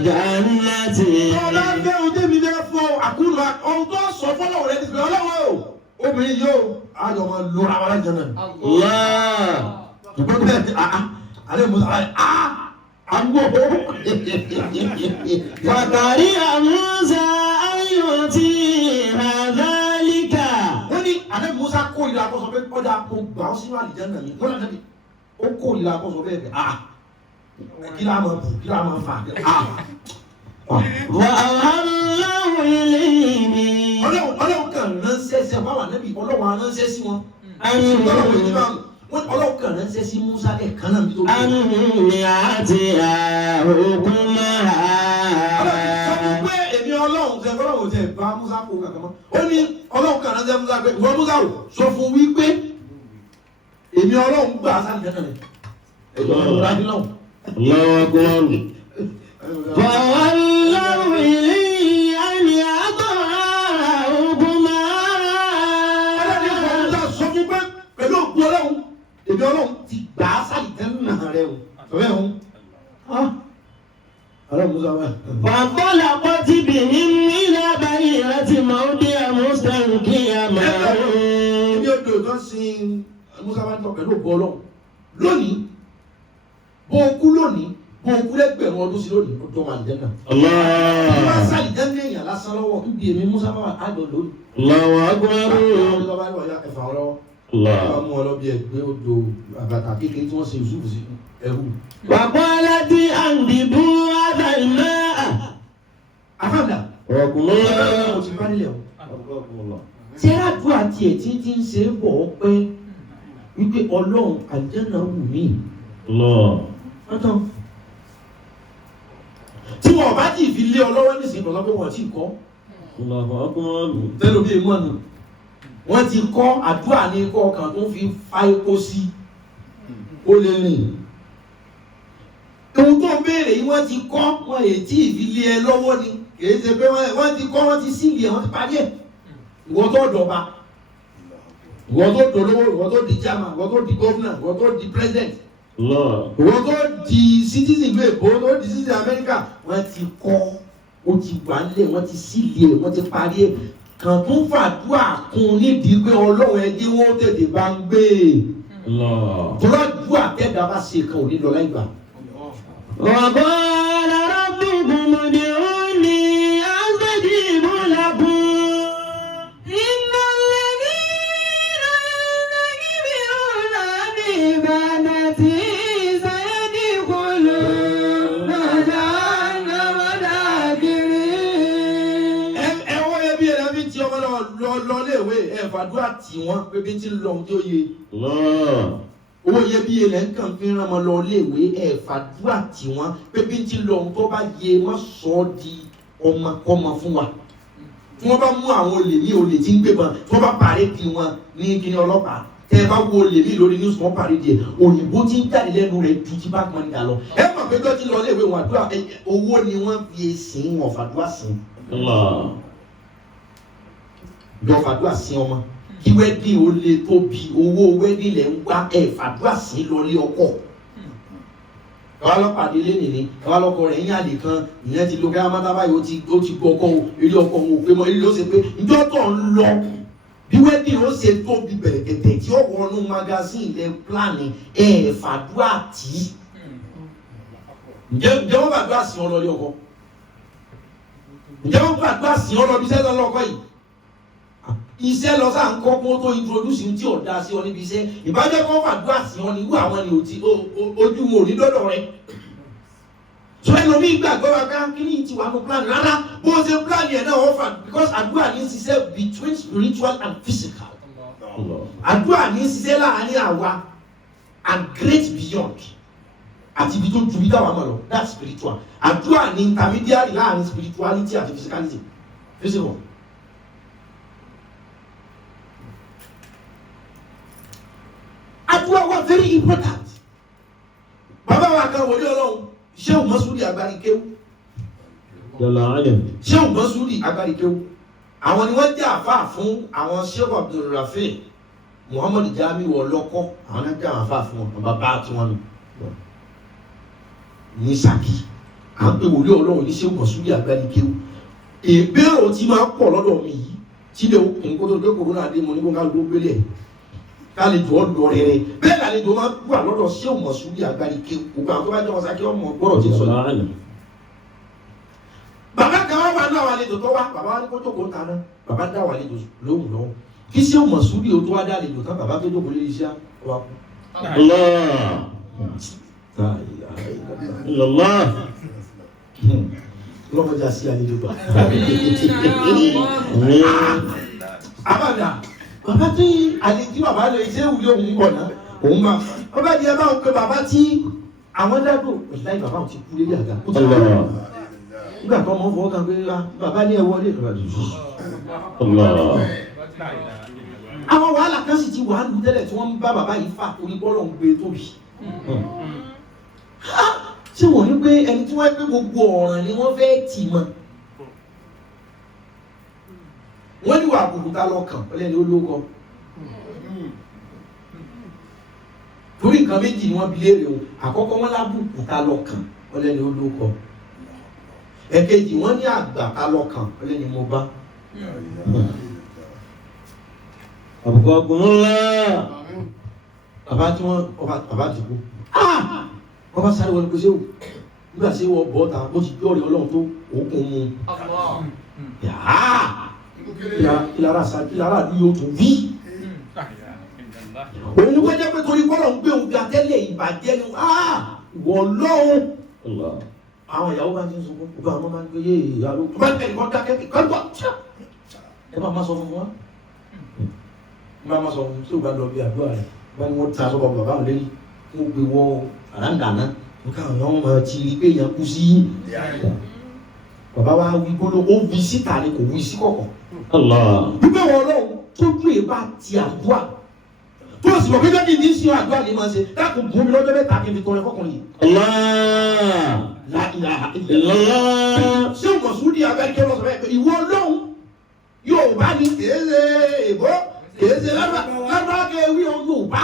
Jannati. Ọlá ń bẹ́ ọdẹ mi lẹ́ fọ́ akunu ma'aka. Ohun tó sọ fọ́lọ́wọ́ rẹ ti fi ọlọ́wọ́ o. Obìnrin yóò àjọmọ̀ lora wàlá Jánnà. Ṣùgbọ́n bẹ́ẹ̀ ti alẹ́ Musa àgbọ̀. Fàkàrí Musa ayọ̀tí àdálíkà. Wọ́n ní alẹ́ Musa kó ìlà àkọsọ pé ọjà mo gbà ọ́ sínú àlìjánnà mi. Wọ́n lọ́dọ̀ bí ó kó ìlà àkọsọ bẹ́ẹ̀ bẹ́ẹ̀ kí la máa bù kí la máa fà. Wà á hàlláhu ilayhi. Ọlọ́run kan ránṣẹ́ sí àwọn àwọn ànábì Ọlọ́run ránṣẹ́ sí wọn. Ọlọ́run kan ránṣẹ́ sí Musa ẹ̀ kan náà bí tó lé. Àmì àti àhókùn máa. Ọlọ́run sọ pé èmi ọlọ́run tẹ ọlọ́run tẹ bá Musa kó kankan mọ́ ó ní ọlọ́run kan náà tẹ Musa pé ìwọ Musa o sọ fún wípé èmi ọlọ́run gbà sáà nìkan náà ẹ̀jọ̀ ọ̀rọ̀ láti náà. Allahu akbar. فولوا إليه أن يطرحهما. sọ fún pé pẹ̀lú òkú ọlọ́run èmi ọlọ́run ti gbà á sáà nìkan náà rẹ o ọ̀rẹ́ o. فانطلقت بهم إلى بحيرة موضع مستلقيا معه. Ibi odò tó sin Musa bá ń tọ́ pẹ̀lú òkú ọlọ́run lónìí bó o kú lónìí bó o kú lẹ́gbẹ̀rún ọdún sí lónìí ó dán wà ní jẹ́nà. Ìwà sáà ìjẹ́ ní èèyàn lásán lọ́wọ́ níbi èmi Musa bá wà ájọ lónìí. Allahu akbar. Àwọn ọlọ́ba ní wọ̀nyá ẹ̀fà ọlọ́wọ́. Wọ́n mú ọlọ́bí ẹgbẹ́ odò àbàtà kékeré tí wọ́n ṣe Yusuf sí ẹrú. وقالت أنبئوا هذا الماء. Àfàdà. Ọkùnrin. Mo ti bá nílẹ̀ o. Tí àdúrà tiẹ̀ tí ń ṣe é bọ̀ ọ́ pé wípé ọlọ́run àjẹ́nà wù mí. Ọ̀tọ̀. Tí wọ́n bá ti fi lé ọ lọ́wọ́ nísìnyí lọ́sọ́ pé wọ́n ti kọ́. Tẹ́lẹ̀ bí èèmọ̀ nù. Wọ́n ti kọ́ àdúrà ní ikọ̀ kan tó fi fa epo sí. Ó lè rìn. Ohun tó ń béèrè yìí wọ́n ti kọ́ wọn èyí tí ìfi lé ẹ lọ́wọ́ ni. Kìí ṣe pé wọ́n ti kọ́ wọ́n ti sílẹ̀ wọ́n ti parí ẹ̀. Ìwọ tó dọ̀ba. Ìwọ tó dolówó, ìwọ tó di chairman, ìwọ tó di governor, ìwọ tó di president. Ìwọ tó di citizen ìlú Èkó, tó di citizen America, wọ́n ti kọ́, ó ti wà nílẹ̀, wọ́n ti sílẹ̀, wọ́n ti parí ẹ̀. Kàn tún fàdúrà kún nídìí pé ọlọ́run ẹdín wọn tètè bá ń gbé. Tọ́lá dúà tẹ́gbà bá ṣe kan ò ní lọ láì gbà. وقال ربكم ادعوني أستجيب لكم إن الذين يستكبرون عن عبادتي سيدخلون جهنم داخرين. Ẹ wọ́n yẹ bí ẹ̀rọ bí tí ọmọ lọ léèwé ẹ̀ fàdúrà tì wọ́n pé bí tí ń lọ ohun tó yẹ. Owó yẹ bí ilẹ̀ ń kàn fi ràn mọ́ lọ léèwé ẹ̀ fàdúrà tì wọ́n pé bí tí ń lọ ohun tó bá yẹ wọ́n sọ ọ́ di ọmọkọ́mọ fún wa. Tí wọ́n bá mú àwọn olè ní olè tí ń gbébọn tí wọ́n bá parí di wọn ní kíní ọlọ́pàá tẹ́ ẹ bá wo olè ní lórí news wọ́n parí di ẹ̀ òyìnbó tí ń jáde lẹ́nu rẹ̀ ju ti bá kan dà lọ. Ẹ mọ̀ pé tó ti lọ léèwé wọn àdúrà owó ni wọ́n fi sìn wọn fàdúrà sìn. Jọ fàdúrà sí ọmọ kí wẹ́dì ó lè tóbi owó wẹ́dì lẹ̀ ń gbá ẹ̀ fàdúrà sí lọlé ọkọ. Ẹ̀wá lọ́pàdé lé nìní ẹ̀wá lọ́kọ rẹ̀ ń yàlè kan ìyẹn ti lo kí amáta báyìí ó ti gbọ́ ọkọ o eré ọkọ wọn ò pé mọ́ eré ó ṣe pé ìjọ tó ń lọ bí wẹ́dì ó ṣe tóbi bẹ̀rẹ̀ kẹ̀tẹ̀ tí ó wọnú magazine lẹ̀ pílánì ẹ̀ fàdúrà tì í. Ǹjẹ́ wọ́n fàdúrà sí ọ lọlé ọkọ? Ǹjẹ́ wọ́n fàdúrà sí ọ lọ bí sẹ́sọ́ lọ́kọ yìí? Iṣẹ́ lọ sáà ń kọ́ kó tó introduce tí ò dá sí ọ níbi iṣẹ́ ìbájẹ́ kọ́ fàdúrà sí ọ níwú àwọn ni ojú mo ní dọ́dọ̀ rẹ. So ẹlòmíì gbàgbọ́ wa ká kí ni ti wà ní plan rárá bó ṣe plan yẹn náà wọ́n fà because àdúrà ní ṣiṣẹ́ between spiritual and physical. Àdúrà ní ṣiṣẹ́ láàárín àwa and great beyond àti ibi tó ju bí dáwà mọ̀ lọ that's spiritual. Àdúrà ní intermediary láàárín spirituality àti physicality. Physical. Àdúrà wa very important. Bàbá wa kan wòlé ọlọ́run Shehu Masudi Agbarikewu. Shehu Masudi Agbarikewu. Àwọn ni wọ́n jẹ́ àfáà fún àwọn Shehu Abdulrafi Muhammad Jamiu Ọlọ́kọ́. Àwọn náà jẹ́ àwọn àfáà fún wọn bàbá tí wọ́n nù. Ní Ṣakí. À ń pè wòlé ọlọ́run ní Shehu Masudi Agbarikewu. Ìbéèrè tí máa pọ̀ lọ́dọ̀ mi yìí tí lè kún kó tó gbé kòrónà dé mo ní kó ká ló gbélé ẹ̀. Kálejò ọ̀dọ̀ rẹ̀ bẹ́ẹ̀ kálejò máa wà lọ́dọ̀ Shehu Masudi Agbarikewu gbogbo àwọn tó bá jẹ́ wọn Ṣakí ọmọ gbọ́dọ̀ ti sọ yìí. Bàbá kan wá wà ní àwọn àlejò tó wá bàbá wa ní kó jókòó ta náà bàbá dá àwọn àlejò lóhùn lọ́wọ́ kí Shehu Masudi o tó wá dá àlejò tán bàbá tó jókòó lórí iṣẹ́ wa kú. Lọ́mọdé àti àlejò gbà. Àbàdà bàbá tí àlejò bàbá lè ṣe ìwúlé òun bọ̀ náà òun máa bàbá di ẹ bá ń pe bàbá tí àwọn dàgbò láì bàbá òun ti kú lórí àga. nígbà tó ọmọ fọwọ́ kan pé bàbá ní ẹ wọlé àwọn wàhálà kan sì ti wà lù tẹ́lẹ̀ tí wọ́n ń bá bàbá yìí fà orí bọ́ọ̀lù ń gbé tóbi ṣé wọ́n ní pé ẹni tí wọ́n gbé gbogbo ọ̀ràn ni wọ́n fẹ́ tì mọ́ wọ́n ní wà àbùkùtà lọ́kàn ọlẹ́ni olóko torí nǹkan méjì ni wọ́n bi léèrè o àkọ́kọ́ wọn lábùkùtà lọ́kàn ọlẹ́ni olóko ẹ̀kejì wọ́n ní àgbàtà lọ́kàn ọlẹ́ni mo bá àbùkù ọkùnrin ńlá bàbá tí wọ́n bàbá ti kú wọ́n bá sáré wọlé kó séwù nígbà tí wọ́n bọ́ ta ó ti gbé ọ̀rẹ́ ọlọ́run tó òkun mu kílára àdúgbò yóò tún wí. òun ní wọ́n jẹ́ pé torí bọ́lọ̀ ń gbé òun ga tẹ́lẹ̀ ìbàjẹ́ ni wọ́n lọ́wọ́. àwọn ìyàwó bá ti ń sunkún gbogbo àwọn máa ń gbé yé ìyàwó bá ń kẹ́kẹ́ dákẹ́ kọ́ńtọ̀ ẹ bá máa sọ fún wa ẹ bá máa sọ fún tí o bá lọ bí àdúrà rẹ bá ní wọ́n ta sọ́kọ̀ bàbá wọn lérí wọ́n gbé wọ́ àràǹdàná nǹkan àwọn ọmọ ti rí pé èèyàn kú sí bàbá wa wí gbọ́dọ̀ ó wí síta ni kò wí sí kọ̀kọ̀. wípé wọn lọ tójú ẹ bá ti àdúrà tó o sì mọ̀ pé jọ́kì ní sí àdúrà ní ma ṣe dákun bùn mi lọ́jọ́ mẹ́ta kí n fi tọrẹ fọkùnrin yìí. ṣé o mọ̀ sùn ní abẹ́rẹ́ lọ́sọ̀ bẹ́ẹ̀ ìwọ lọ́hùn yóò bá ní kéèzé èbó kéèzé lábá kẹ́wí yóò bá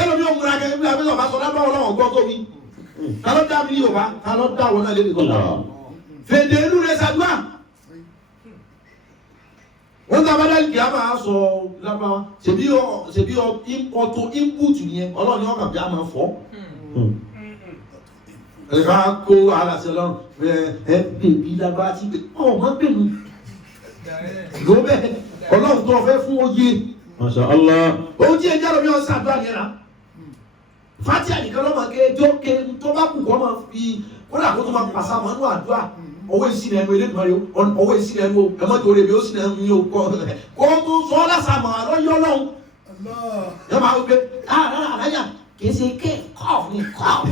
ẹlòmí ò múra kẹ́wí abẹ́sọ̀ bá sọ lábá ọlọ́wọ́ gbọ́ tó wí. ta ló dá mi ní Yorùbá ta ló dá wọn náà lé fèdè inú rẹ̀ ṣàdúrà wọ́n tàbá dá ìgbà máa sọ lábá ṣebí ọ̀tọ̀ input yẹn ọlọ́ni ọkà bí a máa fọ́ ẹ̀ka kó aláṣẹ lọ́rùn bèbí lábá tí ọmọ bèbí ló bẹ́ẹ̀ ọlọ́run tó fẹ́ fún oyè Masha Allah ohun tí ẹjẹ́ lómi ọ̀sán àdúrà yẹn rà fati àdìkan lọ́mọ kéjọ́ ké tó bá kù kọ́ máa fi kódà kó tó máa pàṣà mọ́ nínú àdúrà ọwọ́ ìsìn ẹnu ilé ìgbọ̀n rẹ̀ ọwọ́ ìsìn ẹnu ẹmọ́jọ rẹ̀ bí ó sì ẹnu yóò kọ́ kó tó sọ ọ́ lásàmọ̀ àlọ́yọ́ lọ́hùn yóò máa wípé àráyà kìí ṣe ké kọ́ọ̀fù ní kọ́ọ̀fù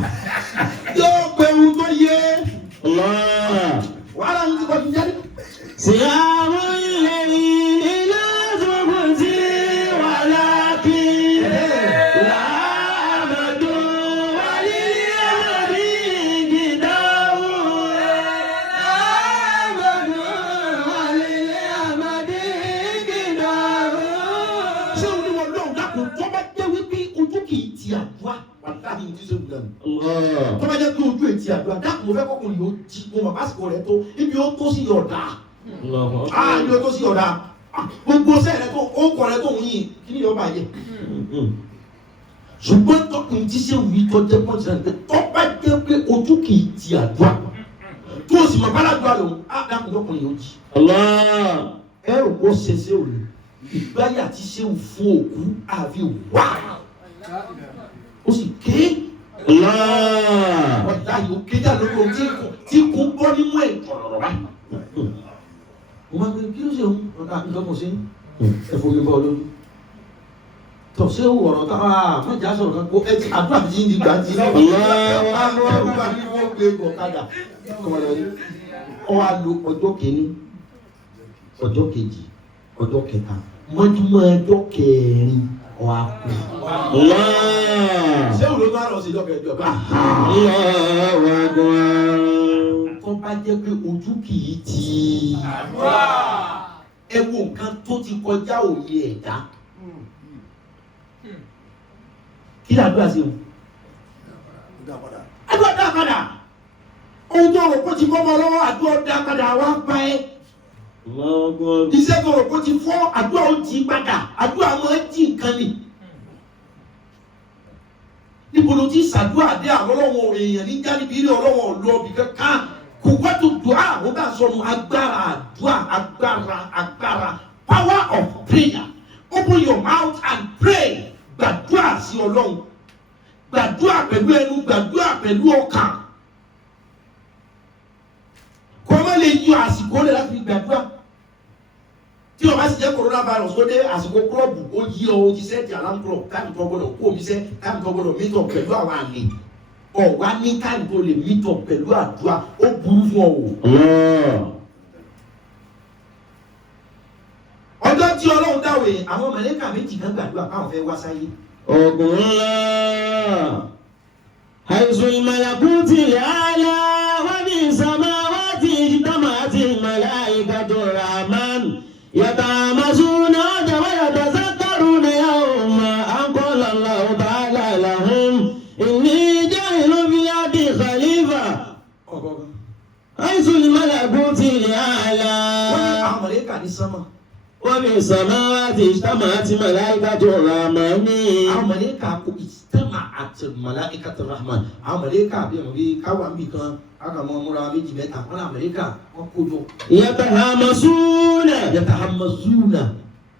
yóò pé ohun tó yé wàhálà ń ti kọ́ ti jáde. Siyamu ilayhi ila zubuti walakin la amadu waliyamadi gidawu la amadu waliyamadi gidawu. ṣé o ní wọn lóhùn dákun tó bá jẹ́ wípé ojú kì í ti àdúrà wàláhì ní tíṣe wùdà nù. tó bá jẹ́ pé ojú ẹ̀ ti àdúrà dákun mo fẹ́ kọ́kùnrin yóò jí mo mọ̀ pásítọ̀ rẹ̀ tó ibi ó tó sí yọ̀ọ̀dà. Ibi ó tó sí yọ̀ọ̀dà gbogbo sẹ́yìn rẹ̀ tó ó kọ̀ rẹ̀ tó ń yìn kí ni yóò bá yẹ. ṣùgbọ́n tọkùn tí ṣe wù í tó jẹ́ pọ́ńtì náà tó bá jẹ́ pé ojú kì í ti àdúrà tó o sì mọ̀ bá ládùúgbà lòun á dákun tọkùnrin yóò jí. ẹ rò kó ṣe ṣé o lè ìgbáyà tí ṣé o fún òkú àfi wá ó sì ké ọ̀dà yìí ó kéjà lórí ohun tí kò bọ́ nínú ẹ̀ tọ̀rọ̀ báyìí. mo máa ń gbé kí ló ṣe òun ọ̀dà ìjọba ṣe ẹ̀fọ́ mi bọ́ ọ lójú. tọ̀ ṣé o ọ̀rọ̀ táwa mọ̀jà sọ̀rọ̀ kan kó ẹ ti àdúrà tí ń di gbà tí. ọ wá lo ọjọ́ kìíní ọjọ́ kejì ọjọ́ kẹta mọ́júmọ́ ọjọ́ kẹrin wà kú. ṣé òun ló bá lọ sí ìjọba ẹjọ́ bá. tó bá jẹ́ pé ojú kì í ti ẹ wo nǹkan tó ti kọjá òye ẹ̀dá. kí ni àdúrà sí o? àdúrà dá padà. ohun tó rò kó ti bọ́ mọ́ lọ́wọ́ àdúrà dá padà wá pa ẹ́. iṣẹ́ tó rò kó ti fọ́ àdúrà ó jí padà àdúrà máa ń jí nǹkan ni. níbo ló ti ṣàdúrà dé àwọn ọlọ́wọ́ èèyàn ní jálíbi ilé ọlọ́wọ́ lọ́ọ̀bì kankan kò wá tó dùn àwọn bá sọnù agbára àdúrà agbára power of prayer open your mouth and pray gbàdúrà sí ọlọ́run gbàdúrà pẹ̀lú ẹnu gbàdúrà pẹ̀lú ọkàn kó má lè yọ àsìkò lè láti gbàdúrà. tí o bá sì jẹ́ coronavirus ó dé àsìkò klọ́ọ̀bù ó yí ọ o ti sẹ́ẹ̀tì alarm clock káàmì tó gbọdọ̀ kó omi sẹ́ káàmì tó gbọdọ̀ mítọ̀ pẹ̀lú àwọn àlè ó ọ̀wá ní káyọ̀ tó lè mítọ̀ pẹ̀lú àdúrà ó burú fún ọ o. ọjọ́ tí ọlọ́run dáwọ̀ àwọn mẹ̀lẹ́kà méjì kan gbàdúrà káwọn fẹ́ wá sáyé. ọ̀gùn ńlá àìsùn ìmọ̀lẹ́kùtì lẹ́àlá wọ́n ní ìsàmáwátì ìjítàmàtì màláíkàtù rahman yatamasuna wa yatazakkaruna yawma an qala Allahu ta'ala lahum inni ja'ilun fil ardi khalifa àìsùn ìmọ̀lẹ́kùtì lẹ́àlá wọ́n ní àwọn mẹ̀lẹ́kà ní sánmà. wọ́n ní ìsàmáwátì ìjítàmàtì màláíkàtù rahman ní. àwọn mẹ̀lẹ́kà kò ìsítẹ́mà àti màláíkàtù rahman àwọn mẹ̀lẹ́kà bí wọ́n bí káwá mi kan akamọ múra méjì mẹ́ta wọn Amẹ́ríkà wọn kójọ. yatahamazuna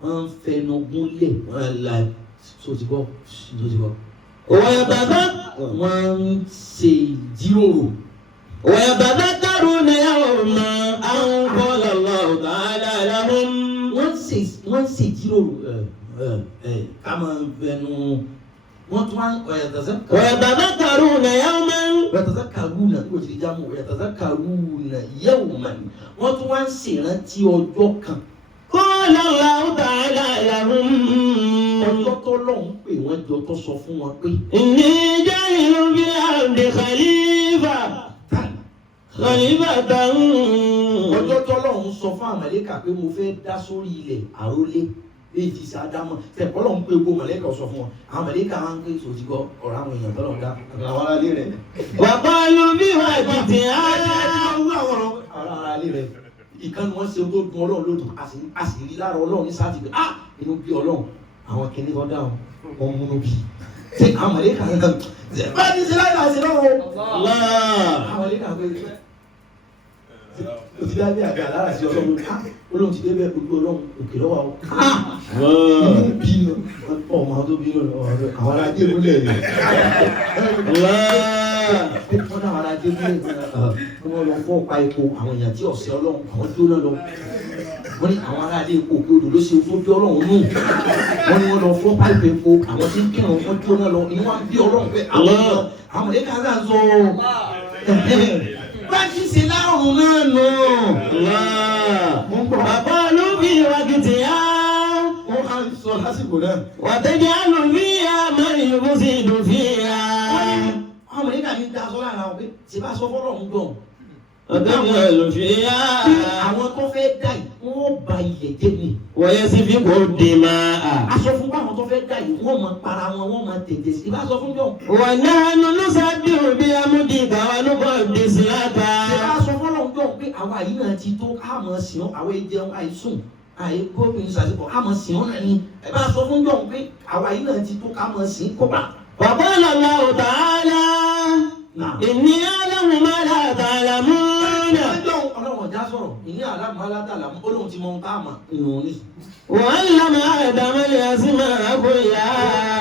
wọn fẹnu gúnlẹ̀ wọn la sotigbo. wọn ṣe ìjíròrò. ويتذكرون يوما أن قال الله تعالى لهم. wọ́n ṣe ìjíròrò kama fẹnu. wọ́n tún wá ويتذكرون يوما. yatazakaruna ní òjì ìjà mú yatazakaruna yawman wọ́n tún wá ń ṣèrántí ọjọ́ kan. قال الله تعالى لهم. ọjọ́ tó lọ́hùn pé wọ́n jọ tó sọ fún wọn pé. إني جاعل في الأرض خليفة. خليفة. ọjọ́ tó lọ́hùn sọ fún Amẹ́ríkà pé mo fẹ́ dá sórí ilẹ̀ àrólé èyí ti ṣe ádámọ̀ tẹ̀pọ̀ lọ́hùn pé gbogbo mọ̀lẹ́kà sọ fún wọn Amẹ́ríkà máa ń pè sòtìgbọ́ ọ̀rọ̀ àwọn èèyàn tó lọ́hùn dá àwọn ará ilé rẹ̀. وقالوا بوجهه هذا. àwọn ará ilé rẹ̀ ìkànnì wọn ṣe tó dùn Ọlọ́run lódùn a sì rí lára Ọlọ́run ní sáà ti pé inú bí Ọlọ́run àwọn kìnìún kan dáhùn wọn múnú bí ṣé Amẹ́ríkà kan bá ti ṣe láì láì ṣe náà o. Amẹ́ríkà pé o ti dá bí àgbà lára sí Ọlọ́run Ọlọ́run ti débẹ̀ ojú Ọlọ́run òkè lọ́wọ́ o. bí ọmọ tó bí àwọn ará ajé múlẹ̀ ni. wọ́n náà ará ajé múlẹ̀ ni wọ́n lọ fọ́ pa epo àwọn èèyàn tí ọ̀sẹ̀ Ọlọ́run àwọn jóná lọ. wọ́n ní àwọn ará ilé epo òkè odò ló ṣe tó bí Ọlọ́run nù. wọ́n ní wọ́n lọ fọ́ páìpù epo àwọn tí ń kírun wọ́n jóná lọ ni wọ́n bí Ọlọ́run pé àwọn ẹ̀ka ń sọ bá ti ṣe láàrùn náà nù. bàbá olúbi wákìtì á. wọ́n á sọ lásìkò náà. wàtẹ́jọ́ àlùfíà mẹ́rin ìbú sí ìdùnfíà. àwọn ẹ̀ka ní da sọ lára wọn pé ṣe bá sọ fọ́lọ́ ń gbọ̀n. wàtẹ́jọ́ àlùfíà. àwọn tó fẹ́ dà yìí wọ́n ba ilẹ̀ jẹ́ ni. wọ́yẹ sí fi kò dì máa. aṣọ fún báwọn tó fẹ́ dà yìí wọ́n máa para wọn wọ́n máa tètè sí. ìbá sọ fún jọ. wọ́n náà nínú sábì òbí amúdìgbà wa ló bọ̀ dé sí láta. ìbá sọ fọ́lọ́ ń jọ pé àwa yìí náà ti tó àmọ́ sìn ọ́ àwọn ìjẹun àìsùn àìkóbìnrin ṣàṣepọ̀ àmọ́ sìn ọ́ náà ni. ìbá sọ fún jọ pé àwa yìí náà ti tó àmọ́ sìn kópa. bàbá lọ́la ò tààlà. ìní aláwọ̀ máa là tààlà mú. Ọlọ́run ọjà sọ̀rọ̀ ìní àlámù aládàlà Ọlọ́run ti mọ ohun tá a mọ̀ ìrùn ní. وعلم آدم الأسماء كلها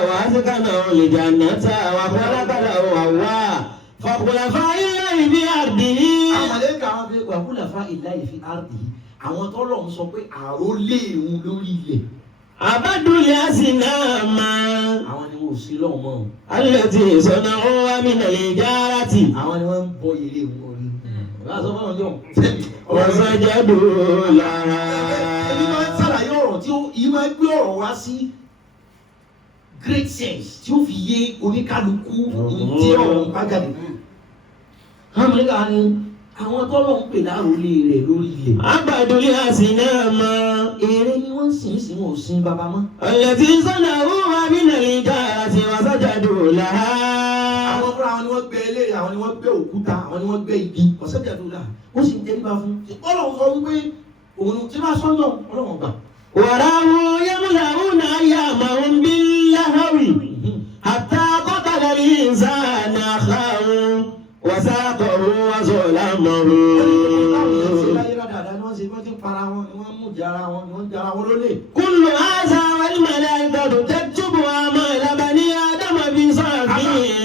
وأسكنه الجنة وخلق له حواء فخلفاء الله في أرضه. àwọn mọ̀lẹ́kà àwọn fi wàhálà ìláyè fi àrùdì àwọn tọ́lọ́run sọ pé àrólé òun lórí ilẹ̀. عبدوا الأصنام. àwọn ni wọn ò sí lọ́wọ́ mọ́. التي صنعوها من الحجارة. àwọn ni wọ́n ń bọ ilé wọn orí. وسجدوا لها. ẹni máa ń ṣàlàyé ọ̀rọ̀ tí yìí máa ń gbé ọ̀rọ̀ wá sí great sense tí ó fi yé oníkálukú tí ọ̀rọ̀ ń bá jáde. àwọn mọ̀lẹ́kà ni àwọn tọ́lọ̀ ń pè láròlé rẹ̀ lórí ilẹ̀. عبدوا الأصنام. èrè ni wọ́n ń sìn wọn ò sin bàbá mọ́. التي صنعوها من الحجارة وسجدوا لها. àwọn fúnra wọn ni wọ́n gbẹ́ ilé àwọn ni wọ́n gbẹ́ òkúta àwọn ni wọ́n gbẹ́ igi ọ̀sẹ̀dẹ̀ àdúrà ó sì ń tẹ́ nípa fún Ọlọ́run sọ wípé òun tí wọ́n sọ náà Ọlọ́run gbà. ورأوا يملؤون أيامهم باللهو حتى قتل الإنسان أخاه وساقه وظلمه. كل هذا والملائكة تكتب أعمال بني آدم بصحيح.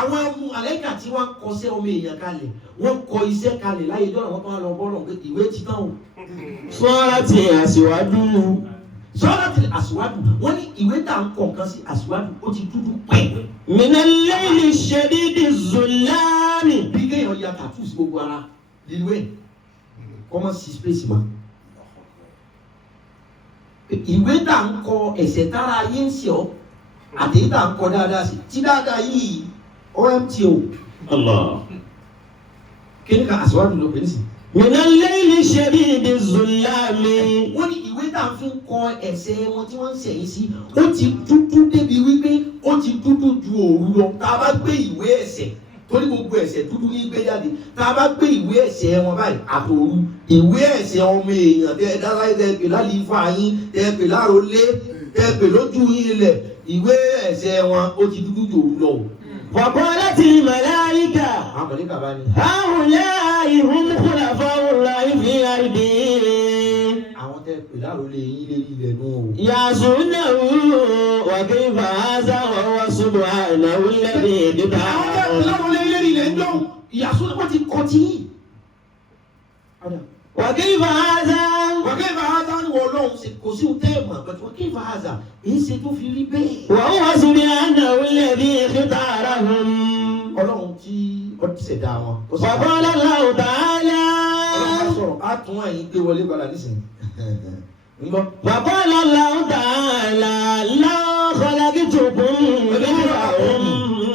àwọn màláíkà tí wọ́n kọsẹ̀ omi èèyàn kalẹ̀ wọ́n kọ iṣẹ́ kalẹ̀ láyé jọ́nà wọ́n tó wá lọ bọ́ọ̀lù pé ìwé ti tán o. sọ́ra ti àṣìwájú sọ́ọ́dọ̀tì àṣìwádù wọ́n ní ìwé tá à ń kọ̀ nǹkan sí àṣìwádù ó ti dúdú pẹ́. minal-layli shadidi zulami. bí kéèyàn ya tàtú sí gbogbo ara ìwé kọ́mọ́ sí space ma. ìwé tá à ń kọ ẹ̀sẹ̀ tára ayé ń ṣe ọ́ àti tá à ń kọ dáadáa sí tí dáadáa yìí OMTO. Allah. kí ni ká àṣìwádù ló pè é sí. minal-layli shadidi zulami. wọ́n ní ìwé tá à ń fi kọ ẹ̀ṣẹ̀ wọn tí wọ́n ń ṣẹ̀yìn sí ó ti dúdú débi wípé ó ti dúdú ju òru lọ. tá a bá gbé ìwé ẹ̀ṣẹ̀ torí gbogbo ẹ̀ṣẹ̀ dúdú ní gbé jáde tá a bá gbé ìwé ẹ̀ṣẹ̀ wọn báyìí àtòru ìwé ẹ̀ṣẹ̀ ọmọ èèyàn tẹ dára tẹ pè lálìfà yín tẹ pè lárólé tẹ pè lójú yín ilẹ̀ ìwé ẹ̀ṣẹ̀ wọn ó ti dúdú ju òru lọ. Faqalatil malaika. àwọn mọ̀lẹ́kà bá ní. Haula'i hum khulafa'ullahi fi ardih. àwọn tẹ pè lárólé yín lé ilẹ̀ nù o. Ya'sunahu wa kayfa hadha wa huwa subhanahu alladhi àwọn tẹ pè yadba'u. lárólé ilé ilẹ̀ ń dọ̀hún ìyàsó ni wọ́n ti kọ́ tí yín. Wa kayfa hadha. wàkẹ́ ìfàhàzà ni wọ́n lọ́hùn sí kò sí òtẹ́ ẹ̀mọ̀ àgbẹ̀tí wàkẹ́ ìfàhàzà èyí ṣe tó fi rí bẹ́ẹ̀. Wa huwa subhanahu alladhi ikhtarahum. ọlọ́run tí ó ti ṣẹ̀dá wọn. Wa qala Allahu ta'ala. ọlọ́run bá sọ̀rọ̀ á tún ẹ̀yin gbé wọlé padà nísìnyí. ńgbọ́. Wa qala Allahu ta'ala law khalaqtukum mithlahum.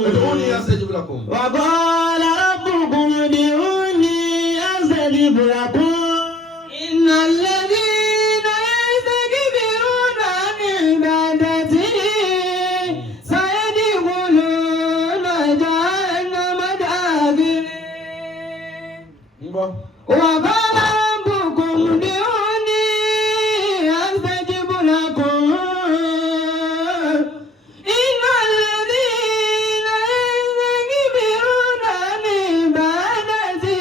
ẹ̀dùn ní astajib lakum. Wa qala rabbukum ud'uni astajib lakum. Innal ladhina yastakbiruna an ibadati sayadkhuluna jahannama dakhirin. ńgbọ́. Wa qala rabbukum ud'uni astajib lakum. Innal ladhina yastakbiruna an ibadati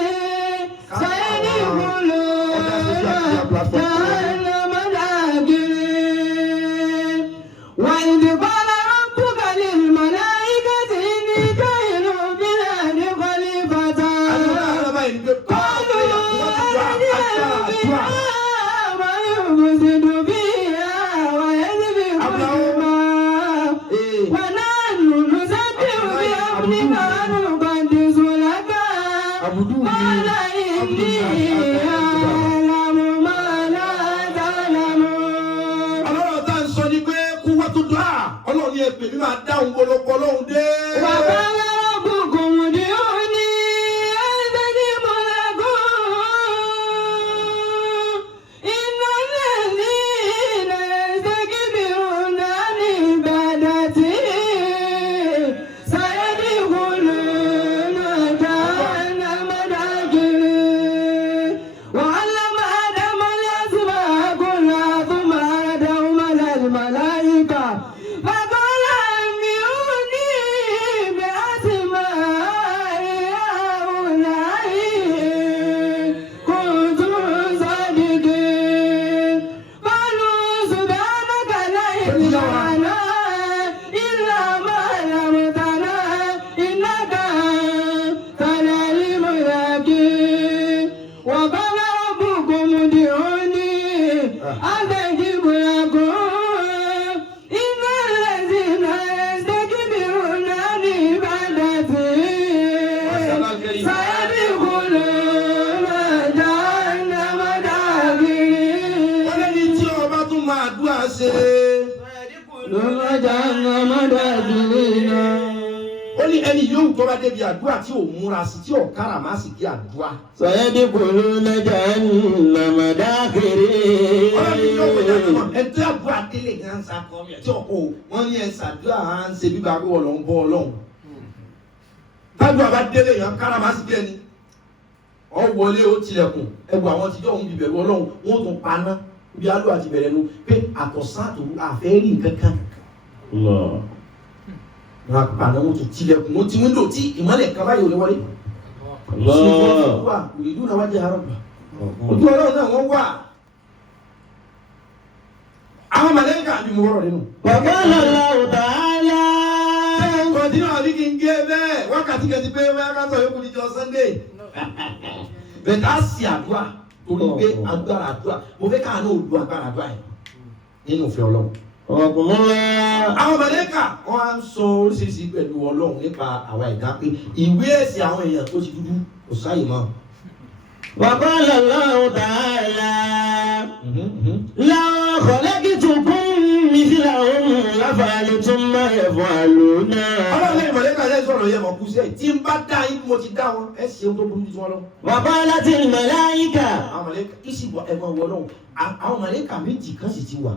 sayadkhuluna jahannama dakhirin. Wa idh qala rabbuka lil malaikati inni ja'ilun fil ardi khalifatan. ọlọ́run tá ń sọ ni pé kú wá tó dùn á ọlọ́run ní ẹgbẹ́ mi máa dáhùn gbọlọpọ ọlọ́run dé. ó ní ẹni yóò tó bá débi àdúrà tí ò múra sí tí ò kára má sì kí àdúrà. sayadkhuluna jahannama dakhirin. ọlọ́run yóò wọ jahannama ẹ̀tọ́ àdúrà délé gan sa kọ́ mi tí ọkọ̀ wọ́n ní ẹ̀sà àdúrà à ń ṣe bíbá pé wọ́n lọ ń bọ́ ọlọ́run. tájúwà bá délé yẹn kára má sì kí ẹni. ọ wọlé ó tilẹ̀kùn ẹgbẹ́ àwọn tíjọ́ òun bìbẹ̀rù ọlọ́run wọ́n tún paná bí alú àti bẹ̀rẹ̀ nu pé àtọ̀sán àtòru àfẹ́rí nǹkan kan. wọn àpàdé wọn tún tilẹ̀kùn wọn ti wíńdò tí ìmọ̀lẹ̀ kan báyìí ò lè wọlé. wà ìlú náà wá jẹ́ àárọ̀ ojú ọlọ́run náà wọ́n wà. àwọn màlẹ́kà ni mo rọ̀ nínú. Wa qala Allahu ta'ala. kọ̀dínà àbí kí n gé bẹ́ẹ̀ wákàtí kẹ́tí pé wáyà ká sọ yókù níjọ Sunday. bẹ́ẹ̀ ká sì àdúrà torí pé agbára àdúrà mo fẹ́ káà náà lu agbára àdúrà yìí. nínú ìfẹ́ ọlọ́run. Àwọn màláíkà wọ́n á ń sọ oríṣiríṣi pẹ̀lú ọlọ́run nípa àwa ẹ̀dá pé ìwé ẹ̀sìn àwọn èèyàn tó ti dúdú kò sáyè mọ́. وقال الله تعالى لو خلقتكم مثلهم لفعلتم ما يفعلون. Ọlọ́run lẹ́yìn màláíkà lẹ́yìn sọ̀rọ̀ yẹn mọ̀ kú sí ẹ̀ tí n bá dá yín mo ti dá wọn ẹ̀ ṣe ohun tó burú jù wọn lọ. وقالت الملائكة. Àwọn màláíkà ìsìnkú ẹ̀gbọ́n wọ ọlọ́run àwọn màláíkà méjì kan sì ti wà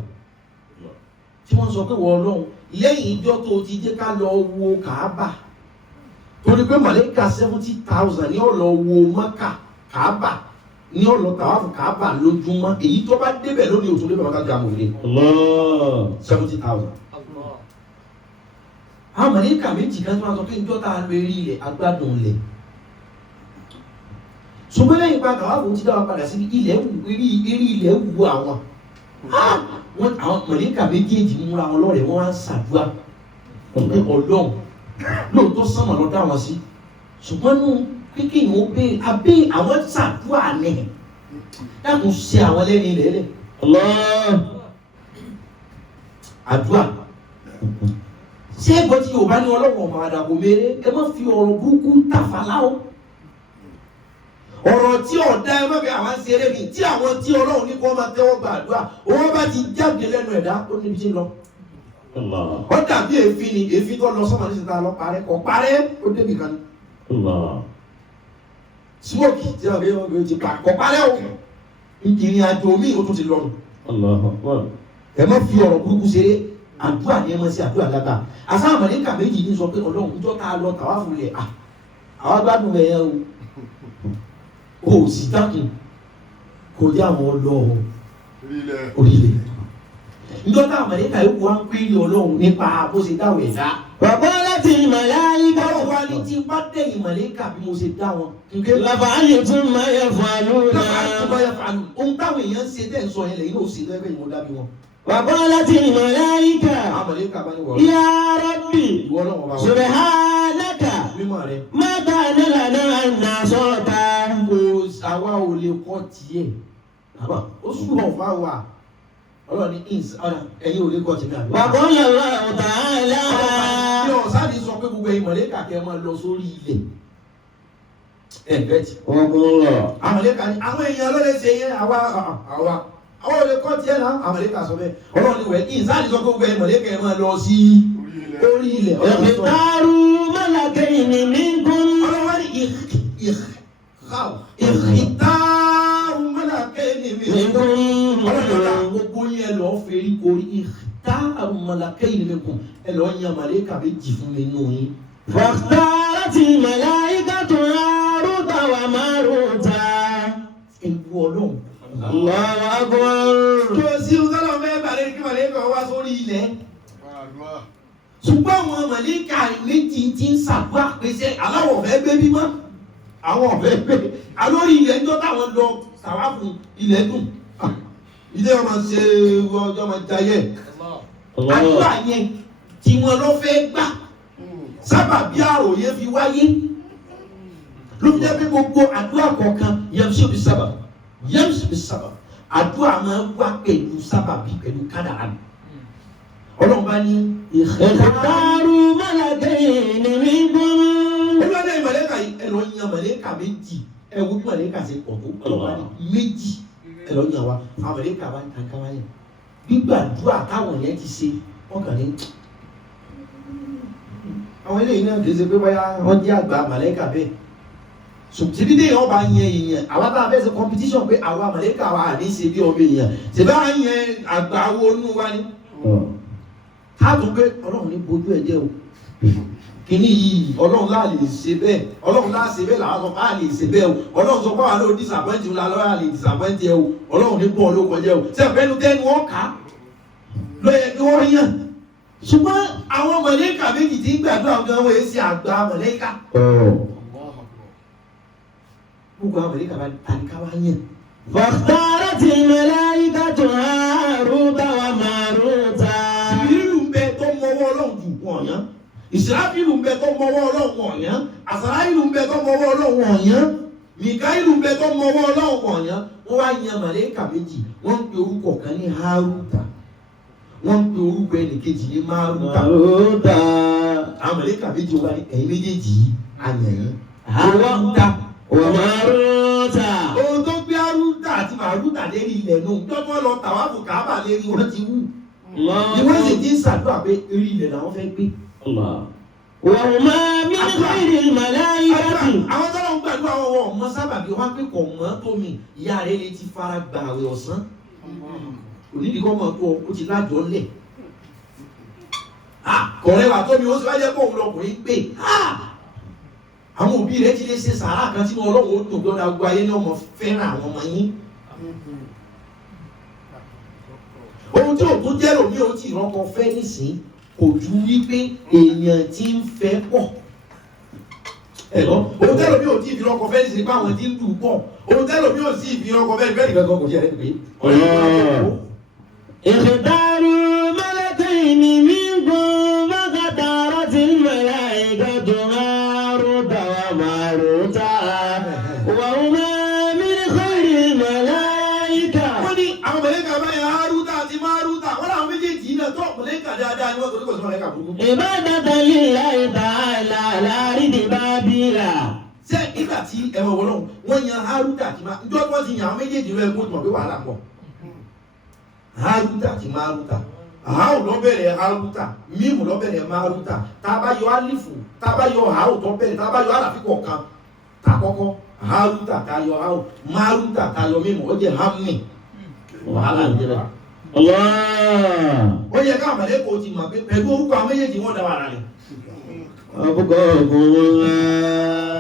tí wọ́n sọ pé wọ ọlọ́run lẹ́yìn ìjọ tó ti jẹ́ ká lọ wo Kàábà torí pé màláíkà 70,000 ní ó lọ wo Mákà Kàábà ní ó lọ tàwáfù Kàábà lójúmọ́ èyí tó bá débẹ̀ lónìí òtún débẹ̀ Mákà gàmù ilé 70,000. Àwọn màláíkà méjì kan tí wọ́n sọ pé ìjọ tá a lọ eré ilẹ̀ agbádùn ilẹ̀ ṣùgbọ́n lẹ́yìn ìgbà tàwáfù ti dá wa padà sí ilẹ̀ eré ilẹ̀ wù àwọn àwọn màláíkà méjèèjì múra wọn lọ́rẹ̀ wọ́n wá ń ṣàdúrà ní ọlọ́run lóòótọ́ sánmà lọ dá wọn sí ṣùgbọ́n nù kékeré yìí ó béèrè abẹ́ àwọn ṣàdúrà ní dákun ṣe àwọn lẹ́ni ilẹ̀ lẹ̀ àdúrà ṣé ẹgbọ́n tí Yorùbá ní ọlọ́wọ́ ọmọ àdàbò mẹ́rẹ́ ẹ má fi ọ̀rọ̀ burúkú tàfàlà o ọ̀rọ̀ tí ọ̀dá ẹ má fi àwọn ṣeré mi tí àwọn tí Ọlọ́run ní kó máa tẹ́wọ́ gba àdúrà owó bá ti jáde lẹ́nu ẹ̀dá ó níbi tí ń lọ. Ó dàbí èéfín ni èéfín tó lọ sọ́mọ ní síta lọ parẹ́ kò parẹ́ ó débi kan ní. Smoke tí wọ́n fi ti pa kò parẹ́ o ìrìn àjò mi ó tún ti lọ. Ẹ má fi ọ̀rọ̀ burúkú ṣeré àdúrà ni ẹ má ṣe àdúrà lágbà àṣà màláíkà méjì ní sọ pé Ọlọ́run ìjọ tá a lọ tàwa fún ilẹ̀ àwọn gbádùn ẹ̀ yẹn o kò sí dákun kò yá àwọn lọ orílẹ̀ ìjọ tá a màláíkà yóò wá ń pè é Ọlọ́run nípa bó ṣe dáwọ̀ ẹ̀dá. وقالت الملائكة. Ọlọ́run wa ní tí n bá dẹ̀yìn màláíkà bí mo ṣe dá wọn. لفعلتم ما يفعلون. Ohun táwọn èèyàn ń ṣe tẹ̀ ń sọ yẹn lẹ́yìn náà ṣe lẹ́gbẹ̀ẹ́ ìwọ̀n dábí wọn. وقالت الملائكة. يا ربي سبحانك ما كان لنا أن نعصيك. Àwa ò lè kọ́ tiẹ̀. Ó súnmọ́ fún àwa. Ọlọ́run ní ẹ̀yin ò lè kọ́ tiẹ̀ náà. وقال الله تعالى. Bí ọ̀sán ni sọ pé gbogbo ẹ̀yin màláíkà kẹ́ máa lọ sórí ilẹ̀. Ẹ̀bẹ̀tì. Àwọn màláíkà ní àwọn èèyàn ló lè ṣe yẹn àwa àwọn olè kọ́ tiẹ̀ náà àwọn màláíkà sọ bẹ́ẹ̀ Ọlọ́run ní wẹ̀ ní ìsáàlì sọ pé gbogbo ẹ̀yin màláíkà ẹ̀ máa lọ sí orí ilẹ̀. اختاروا ملكين منكم. Ọlọ́run ní ìhtàrù mọ́làkẹ́ni minkum. Ọlọ́run gbogbo yẹn lọ fèrí korí ìhtàrù mọ́làkẹ́ni minkum ẹ lọ yan màláíkà méjì fún mi nù yín. فاختارت الملائكة هاروت وماروت. Ewu Ọlọ́run. الله أكبر. Kí o sí ọ̀sán mẹ́rin bàrẹ́ kí màláíkà wá sórí ilẹ̀. Ṣùgbọ́n àwọn màláíkà méjì ti ń ṣàdúrà pèsè aláwọ̀ fẹ́ gbé bímọ. Àwọn ọ̀fẹ́ gbé alórí ilẹ̀ ń jọ́ táwọn lọ sàwáfù ilẹ̀ dùn. Ilé ọmọ ṣe ọjọ́ ọmọ jayẹ. Àdúrà yẹn tí wọn lọ fẹ́ gbà. Sábà bí àròyé fi wáyé. Ló fi jẹ́ pé gbogbo àdúrà kọ̀ọ̀kan yẹmṣẹ́ bí sábà. Yẹmṣẹ́ bí sábà. Àdúrà máa ń wá pẹ̀lú sábà bí pẹ̀lú kádàrá mi. Ọlọ́run bá ní اختاروا ملكين منكم. Olúwadé màláíkà yìí ẹ̀rọ yan màláíkà méjì ẹ̀wù bí màláíkà ṣe pọ̀ tó Ọlọ́run ní méjì ẹ̀rọ yan wa àwọn màláíkà bá ń kankan wáyé gbígbàdúrà táwọn yẹn ti ṣe wọ́n kàn ní. Àwọn eléyìí náà kì í ṣe pé báyà wọ́n jẹ́ àgbà màláíkà bẹ́ẹ̀ ṣùgbọ́n bí yẹn ọba yẹn èèyàn àwa tá a fẹ́ ṣe competition pé àwa màláíkà wa à ní ṣe bí ọmọ èèyàn ṣe bá yẹn àgbà wo nù wá ní. Ká tún pé Ọlọ́run ní bojú ẹ̀ jẹ́ o kìíní yìí Ọlọ́run láà lè ṣe bẹ́ẹ̀ Ọlọ́run láà ṣe bẹ́ẹ̀ làwọn sọ pé a lè ṣe bẹ́ẹ̀ o Ọlọ́run sọ pé àwọn ló disappoint ńlá lọ́wọ́ a lè disappoint ẹ o Ọlọ́run ní bọ́ọ̀lù kọjá o ṣé ẹ̀fẹ́ nu tẹ́nu wọn kà á ló yẹ kí wọ́n yàn ṣùgbọ́n àwọn màláíkà méjì tí ń gbàdúrà gan wọ́n yé sí àgbà màláíkà gbogbo àwọn màláíkà bá tani ká wá yàn. فاختارت الملائكة هاروت وماروت. Ìbílù ń bẹ tó mọwọ́ Ọlọ́run jù wọ̀nyán. Ìsìráfílù ń bẹ tó mọwọ́ Ọlọ́run wọ̀nyán. Àsàráìlù ń bẹ tó mọwọ́ Ọlọ́run wọ̀nyán. Mìkáìlù ń bẹ tó mọwọ́ Ọlọ́run wọ̀nyán. Wọ́n wá yan màláíkà méjì. Wọ́n ń pe orúkọ kan ní Hárótà. wọ́n pe orúkọ ẹnìkejì ní Máruta. Àwọn mọ̀lẹ́kà méjì wá ní ẹ̀yìn méjèèjì yìí àyẹ̀yìn. Máruta wọ́n Máruta. Ohun tó gbé Máruta àti Máruta lérí ilẹ̀ nù dọ́gbọ́n lọ tàwáfù Káàbà lérí wọ́n ti wú. Ni wọ́n sì ti ń ṣàdúrà pé eré ilẹ̀ làwọn fẹ́ gbé. Wọ́n máa mí ní káyìí màláyíkàtì. Àwọn tó lọ́n gbàdúrà wọn ọmọ sábàbí wọn pé kò mọ́ tó mi ìyá rẹ̀ lè ti fara gbà àwẹ̀ ọ̀sán. Onídìí kọ́ mọ̀ tó o ti lájọ́ lẹ̀. Kọ̀rẹ́ wà tó mi ó sì wá jẹ́ kó òun lọkùnrin pé àwọn òbí rẹ̀ ti lè ṣe sàárà kan tí wọn Ọlọ́run ó dùn gbọ́dọ̀ gbogbo ayé ní ọmọ fẹ́ràn àwọn ọmọ yín. Ohun tí òkú jẹ́ lòmí ó ti rọ́kọ fẹ́ nísìn kò ju wípé èèyàn ti ń fẹ́ pọ̀. Ohun tí lòmí ò tí fi rọ́kọ fẹ́ nísìn pé àwọn ti ń dùn pọ̀. Ohun tí lòmí ò tí fi rọ́kọ fẹ́ nìkan kò jẹ́ rẹ̀ pé. Ìṣèdárú mẹ́lẹ́kìn ní mímú bákàtàrà tí màláyíkàtù Máruta wà Máruta. Wọ́n máa mí ní káyìí màláyíkà. Wọ́n ní àwọn mọ̀lẹ́kà báyìí Máruta àti Máruta wọ́n láwọn méjèèjì náà tó mọ̀lẹ́kà dáadáa ni wọ́n torí kò sí mọ̀lẹ́kà burúkú. Ìbádatan lillahi ta'ala láàrídì Bábílà. Ṣé ìgbà tí ẹ̀wọ̀n wọ́n wọ́n yan Máruta àti Máruta ìjọ tó ti yan àwọn méjèèjì lọ ẹ̀kọ́ ìmọ̀ pé wàhálà pọ̀. Máruta àti Máruta àáwò lọ bẹ̀rẹ̀ Máruta mímù lọ bẹ̀rẹ̀ Máruta tá a bá yọ alifu tá a bá yọ àáwò tó bẹ̀rẹ̀ tá a bá yọ àràfikọ̀ kan tá a kọ́kọ́ Máruta tá a yọ àáwò Máruta tá a yọ mímù ó jẹ́ Hámì wàhálà ń jẹ́ bẹ́ẹ̀. Ó yẹ ká àmàlẹ́kọ̀ọ́ ti mọ̀ pé pẹ̀lú orúkọ àwọn méjèèjì wọ́n dá wà rẹ̀. Àbúkọ̀ ọ̀gbọ̀n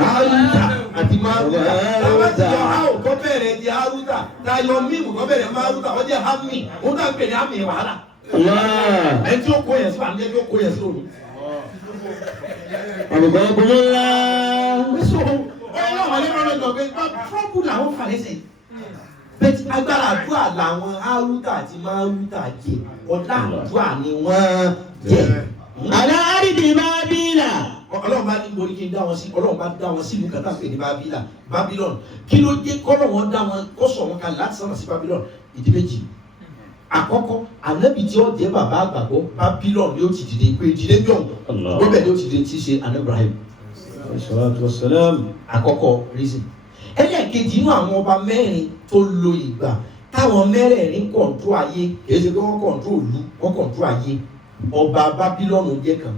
Máruta àti Máruta táwọn ti yọ àáwò tó bẹ̀rẹ̀ di Máruta tá a yọ mímù tó bẹ̀rẹ̀ Máruta ó jẹ́ Hámì ó dà pé ní Hámì wàhálà. Ẹni tí ó kó yẹn sí wà ní ẹni tí ó kó yẹn sí òru. Àbúkọ̀ ọ̀gbọ̀n ńlá. Ọlọ́run alẹ́ rẹ̀ lọ pé fọ́ọ̀bù làwọn fà lẹ́sẹ̀. Bẹ́ẹ̀ni agbára àdúrà làwọn Máruta àti Máruta jẹ ọ̀dà àdúrà ni wọ́n jẹ. Aláàrídì Bábílà. Ọlọ́run bá ní borí kí n dá wọn sí Ọlọ́run bá dá wọn sí ìlú kan tá à ń pè ní Babylon. Kí ló dé kọ́lọ̀ wọn dá wọn kó sọ̀ wọn kalẹ̀ láti sọ̀rọ̀ sí Babylon ìdí méjì. Àkọ́kọ́ ànábì tí ó jẹ́ bàbá àgbàgbọ́ Babylon ni ó ti dìde pé ìdílé bí ọ̀hún gbọ́bẹ̀ ni ó ti dìde tí í ṣe Ibrahim. Àkọ́kọ́ reason. Ẹlẹ́ẹ̀kejì inú àwọn ọba mẹ́rin tó lo ìgbà táwọn mẹ́rẹ̀ẹ̀rin kọ̀ǹtró ayé kìí ṣe pé wọ́n kọ̀ǹtró ìlú wọ́n kọ̀ǹtró ayé ọba Babylon jẹ́ kan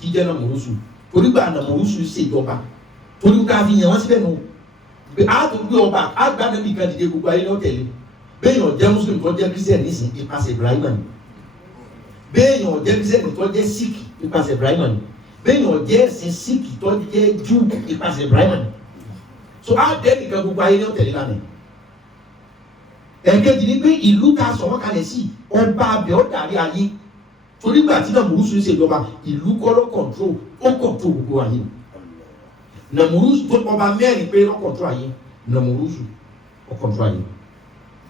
kí jẹ́ Nàmúrúsù torí gba Nàmúrúsù ṣèjọba torí ká fi yàn wọ́n síbẹ̀ nù pé a tó gbé ọba a gbá níbi kan dìde gbogbo ayé lọ́tẹ̀lé béèyàn jẹ́ Muslim tó jẹ́ Christian nísìn ipasẹ̀ Ibrahim ni béèyàn jẹ́ Christian tó jẹ́ Sikh ipasẹ̀ Ibrahim ni béèyàn jẹ́ ẹ̀sìn Sikh tó jẹ́ Jew ipasẹ̀ Ibrahim ni so a dẹ́ nìkan gbogbo ayé lọ́tẹ̀lé lánàá ẹ̀kejì ni pé ìlú ta sọ̀rọ̀ kalẹ̀ sí ọba abẹ́ ọ̀dàrí ayé torí gbà tí Nàmúrúsù ń ṣèjọba ìlú kọ́ ló kọ̀ntró ó kọ̀ntró gbogbo ayé Nàmúrúsù tó ọba mẹ́rin pé ló kọ̀ntró ayé Nàmúrúsù ó kọ̀ntró ayé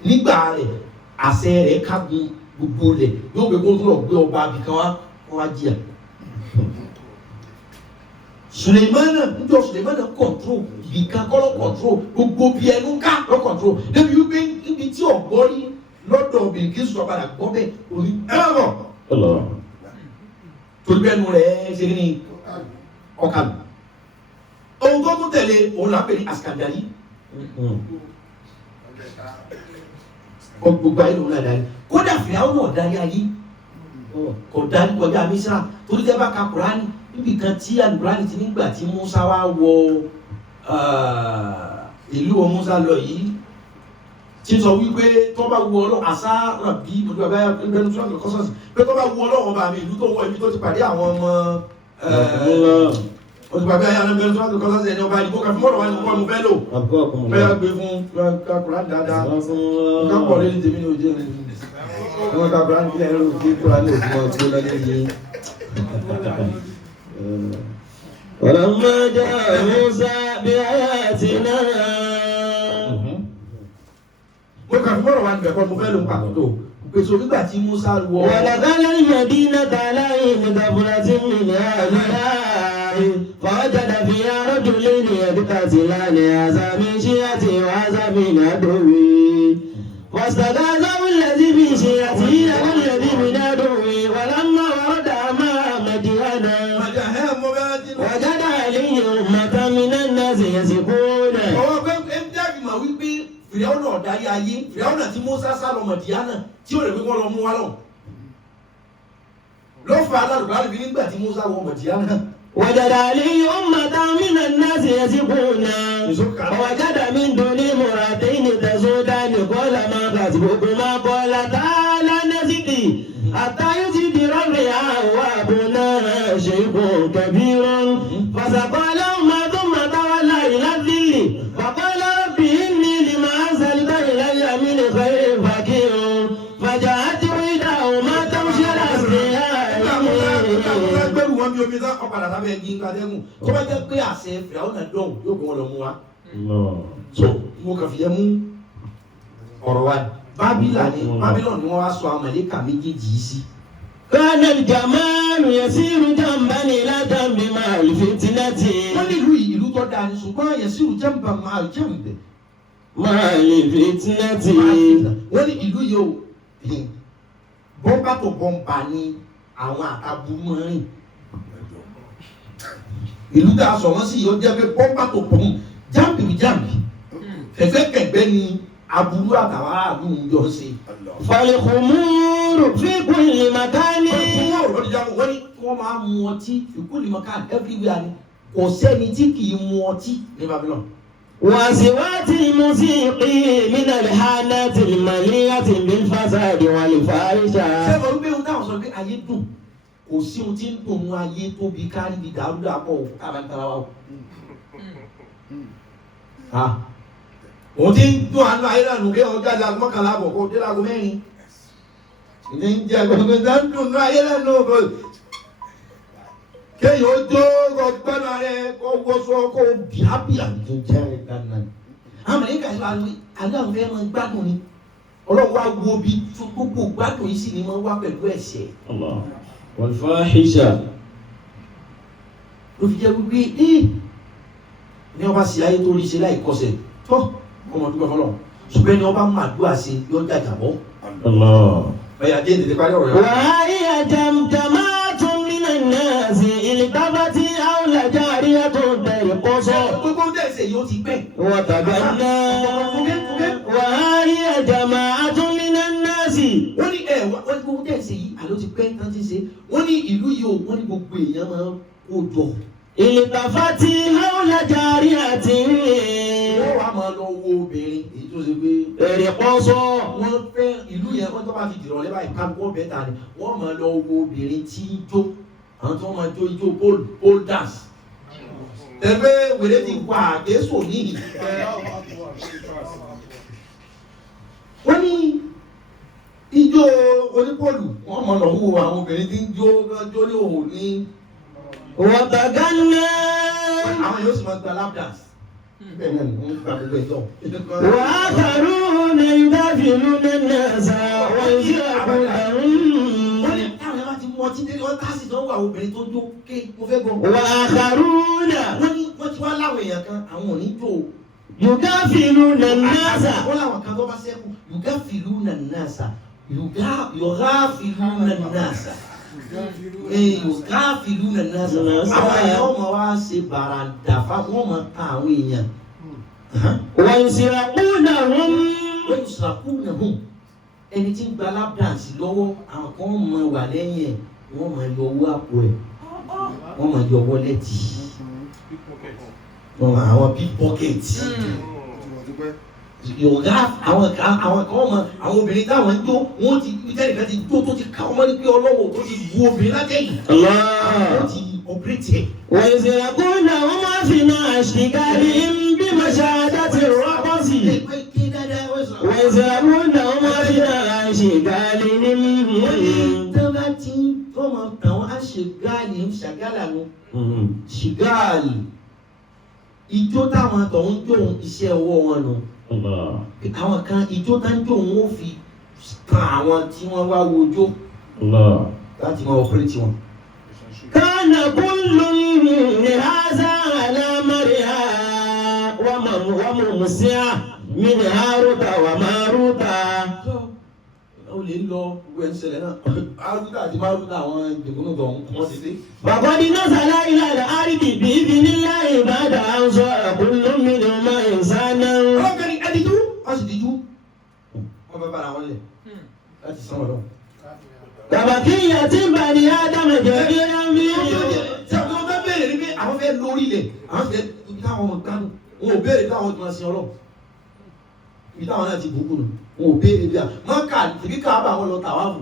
nígbà rẹ̀ àṣẹ rẹ̀ kágun gbogbo rẹ̀ yóò gbé kó tó lọ gbé ọba abìkan wá jìyà Sulemana níjọ́ Sulemana kọ̀ntró ìkan kọ́ ló kọ̀ntró gbogbo bí ẹnu ká ló kọ̀ntró débi wípé níbi tí ọ̀gbọ́n rí lọ́dọ̀ obìnrin kí sọ padà gbọ́ bẹ́ẹ̀ orí ẹ̀rọ torí bẹ́ẹ̀ nu rẹ̀ ṣe ní ọkàn ohun tó tún tẹ̀lé òun là ń pè ní Askandari gbogbo ayé lòun náà darí kódà Fìráúnà náà darí ayé kò darí kọjá Mísírà torí tẹ́ bá ka Kùránì níbi kan tí Al-Kùránì ti nígbà tí Musa wá wọ ìlú wọn Musa lọ yìí tí sọ wípé tó bá wu Ọlọ́run àṣà ràbí gbogbo abẹ́yà ẹgbẹ́nu sọ́ọ̀tù kọ́sọ́ọ̀sì pé tó bá wu Ọlọ́run ọba mi ìlú tó wọ ibi tó ti pàdé àwọn ọmọ olùkọ́ abẹ́yà ẹgbẹ́nu sọ́ọ̀tù kọ́sọ́ọ̀sì ẹni ọba ìdìbò kan fún mọ́rọ̀ wá ní kọ́ ọmọ fẹ́ lò bẹ́ẹ̀ gbé fún kakura dáadáa kápọ̀ lórí tèmi ní ojú ẹni wọn kakura ní ẹ̀rọ òkè kura ní òkú ọ̀tún lọ́lẹ́ yìí. ولما جاء موسى بآياتنا mo kà fún mọ́rọ̀ wá ní ẹ̀kọ́ mo fẹ́ lò ń pàtó tó pèsè nígbà tí Musa wọ. ودخل المدينة عليهم غفلة من أهلها فوجد فيها رجلين يقتتلان هذا من شيعته وهذا من عدوه واستغاثه الذي بشيعته على الذي من عدوه ولما ورد ماء مديانا وجد عليه أمة من الناس يسقون. ọwọ́ pé mdf ma wí pé fìyàwó náà darí ayé fìyàwó náà tí Mùsá sá lọ Màdíánà tí ó lè fi kọ́ lọ mú wa lọ. ló fa alárùbá níbi nígbà tí Mùsá wọ Màdíánà. وجد عليه أمة من الناس يسقون ووجد من دون امرأتين تذودان قال ما خطبكما قال تعالى نسقي حتى يصدر الرعاء وأبونا شيخ كبير فسقى لهما ثم تولى إلى الظل فقال رب إني لما أنزلت إلي من خير فقير فجاءته إحداهما تمشي على استحياء. gbẹ̀rù wọn bí omi sá ọ̀padà sábẹ́ igi kadẹ́gùn tó bá jẹ́ pé àṣẹ fìyàwó náà dọ̀hùn yóò kó wọn lọ mú wa. so mo kàn fi yẹ mú ọ̀rọ̀ wa Bábílà ni Bábílọ̀ ni wọ́n wá sọ àwọn màlẹ́kà méjèèjì yìí sí. كان الجمال يسير جنبا إلى جنب مع الفتنة. wọ́n ní ìlú tó dáa ní ṣùgbọ́n yẹ̀sìrù jẹ́ǹbà máa jẹ́ǹbẹ̀. مع الفتنة. wọ́n ní ìlú yìí o bọ́mbà tó bọ́mbà ni àwọn àtàbùrú rìn. ìlú tá a sọ wọ́n sì yóò jẹ́ pé bọ́mbà tó bọ́m jáǹbì jáǹbì kẹ̀kẹ́ ni aburú àtàwọn aráàlú ń jọ ṣe. فالخمور في كل مكان. wọ́n ní wọ́n máa mu ọtí fi kulli makan everywhere ni kò sẹ́ni tí kì í mu ọtí ní Babylon. وأصوات الموسيقى من الحانات المليئة بالفساد والفاحشة. ṣé o gbé ohun táwọn sọ pé ayé dùn kò sí ohun tí ń dùn ní ayé tóbi kárí di dàrúdàpọ̀ kábàntàrà wa o. òun ti ń dùn àánú ayé náà nù kí ọjà ìlànà mọ́kànlá bọ̀ kó dé láago mẹ́rin. ìdí ń jẹ́ gbẹ̀gbẹ̀ tó ń dùn ní ayé náà nù kó kéèyàn ó jó ọgbẹ́nu rẹ kó wọ́sọ kó bíábíà tó jẹ́ ìdáná. àmọ́ yín kàṣí wa ni aláwọ̀ fẹ́ máa gbádùn ni ọlọ́run wá wo bí tó gbogbo gbádùn yìí sì ni máa wá pẹ̀lú ẹ̀ṣẹ̀. والفاحشة. ló fi jẹ́ wípé ní ọba sí ayé tó rí ṣe láì kọsẹ̀ tó ọmọ dúpẹ́ fọlọ́ ṣùgbọ́n ní ọba máa dúà sí yóò jàjàbọ́. ọ̀yà dé tètè parí ọ̀rọ̀ yẹn. وهي جمجمات من الناس التفت حول جارية ترقص gbogbo tẹ̀sẹ̀ yóò ti pẹ́. وتغنى وهي جماعة من الناس. wọ́n ní wọ́n ní gbogbo tẹ̀sẹ̀ yìí àló ti pẹ́ tán ti ṣe wọ́n ní ìlú yìí o wọ́n ní gbogbo èèyàn máa kó jọ. التفت حول جارية wọ́n wá máa lọ wo obìnrin èyí tó ṣe pé ترقص. wọ́n fẹ́ ìlú yẹn wọ́n tó bá ti dìrọ̀ lẹ́bàá ìkálukú ọ̀bẹ ta ni wọ́n máa lọ wo obìnrin tí ń jó àwọn tó máa jó ijó pole dance. ẹgbẹ́ wèrè ti wà àgẹ́sò níyì. wọ́n ní ijó onípòlù wọ́n máa lọ wo àwọn obìnrin tí ń jó ní òun ní. وتغنى àwọn yóò sì máa gba lap dance. bẹ́ẹ̀ náà ni wọ́n gba gbogbo ẹ̀jọ́. وآخرون يدافعون الناس ويزيغون wọ́n ní táwọn ẹ̀ máa ti mú ọtí délé wọ́n tásì tó wà obìnrin tó jó ké mo fẹ́ gbọ́. وآخرون wọ́n ní wọ́n ti wá láwọn èèyàn kan àwọn ò ní jó. يدافعون الناس. wọ́n láwọn kan tó bá sẹ́kù yugafiluna nasa yugafiluna nasa yugafiluna nasa àwọn èèyàn ọmọ wa ṣe bàràǹdà fáwọn ọmọ ta àwọn èèyàn. ويسرقونهم. wọ́n yusrakunahum ẹni tí ń gba lap dance lọ́wọ́ àwọn kan máa wà lẹ́yìn ẹ̀ wọ́n máa yọ owó àpò ẹ̀ wọ́n máa yọ wọ́lẹ́tì àwọn pickpocket. Yorùbá àwọn kan mọ àwọn obìnrin táwọn ń jó wọn ti tẹ́lẹ̀ kan ti jó tó ti ká ọmọ ní pé ọlọ́wọ́ tó ti bu obìnrin látẹ̀yìn. wọ́n ti ọ̀pẹ́rẹ́tì ẹ̀. ويسرقونهم أثناء اشتغالهم بمشاهدة الرقص. ويسرقونهم أثناء اشتغالهم. tọ́lá tí tọ́mọ àwọn aṣègáàlì ń ṣàgálà lọ. ṣìgáàlì ijó táwọn tó ń jó iṣẹ́ ọwọ́ wọn nù. àwọn kan ijó tá ń jó wọn ó fi kan àwọn tí wọ́n wá wojó láti máa ọ̀pẹ́rẹ́tì wọn. كان كل هذا على مريها ومرسيا من هاروت وماروت. olè ń lọ gbogbo ẹ̀ ń ṣẹlẹ̀ náà arúgbó àti márùn àwọn ìdìbò tó ń kọ́ sí dé. bàbá di náà sàlá ìlànà àrídì bí ibi nílá ìbàdàn à ń sọ àkúlù mi ni mà ń sáná. ọlọ́kẹ́ni ẹ̀díjú wọ́n sì díjú wọ́n fẹ́ bára wọn lẹ̀ láti sánwó lọ. bàbá kí ìyá tí ń bà ní ádámù jẹ́ kí ó ń bí. tí àwọn bá béèrè ní pé àwọn fẹ́ lórí ilẹ̀ àwọn fẹ́ ibi táwọn ọmọ gbánú wọn ò béèrè táwọn tó máa sin ọlọ́ ibi táwọn náà ti bùkún nù wọn ò béèrè bí i wọn kà tìbí ká bá wọn lọ tàwáàfù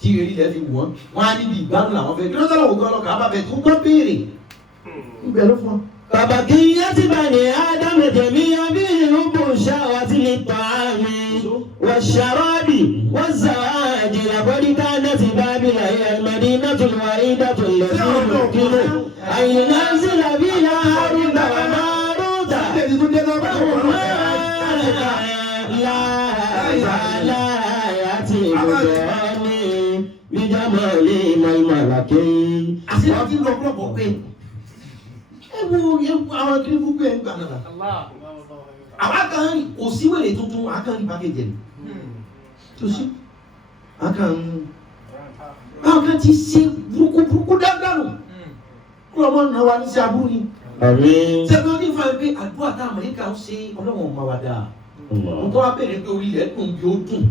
tí eré ilẹ̀ fi wọ́n wọn á níbi ìgbánú làwọn fẹ́ kí ló sọ̀rọ̀ ògùn ọlọ́kà bá bẹ̀ tó gbọ́ béèrè ń bẹ̀ ló fún ọ. bàbá kí ìyá tí bà ní ádámù jẹ́ mí yá bí ìrúbù ṣáwàtí lè tọ́ àmì wàṣàrọ́bì wàṣàwájì làbọ́díkà náà ti bá bí láyé àlùmọ́dínà tó lè wáyé dàtò lẹ́sìn ìlú àyìnlá sílẹ̀ bí yá àrùbà wà máa rúta. láyàtì ìbùdóni bíjàmọ́lì mọ́lmọ́lákè. àti wọ́n ti lọ pọ̀pọ̀ pé ẹ wo àwọn kiri gbogbo ẹ̀ ń gbà náà. àwa kan kò sí wèrè tuntun àkànrí pàkéjì ẹ̀ tó sí àwọn kan ti ṣe burúkú dáadáa kí ọmọ náà wà ní sí aburú ni. àmín. sẹ́gun ní ìfà pé àdúrà tá Amẹ́ríkà ń ṣe ọlọ́wọ̀n ọmọ wa dáa mo tọ́ wá bẹ̀rẹ̀ pé orí ilẹ̀ dùn bí ó dùn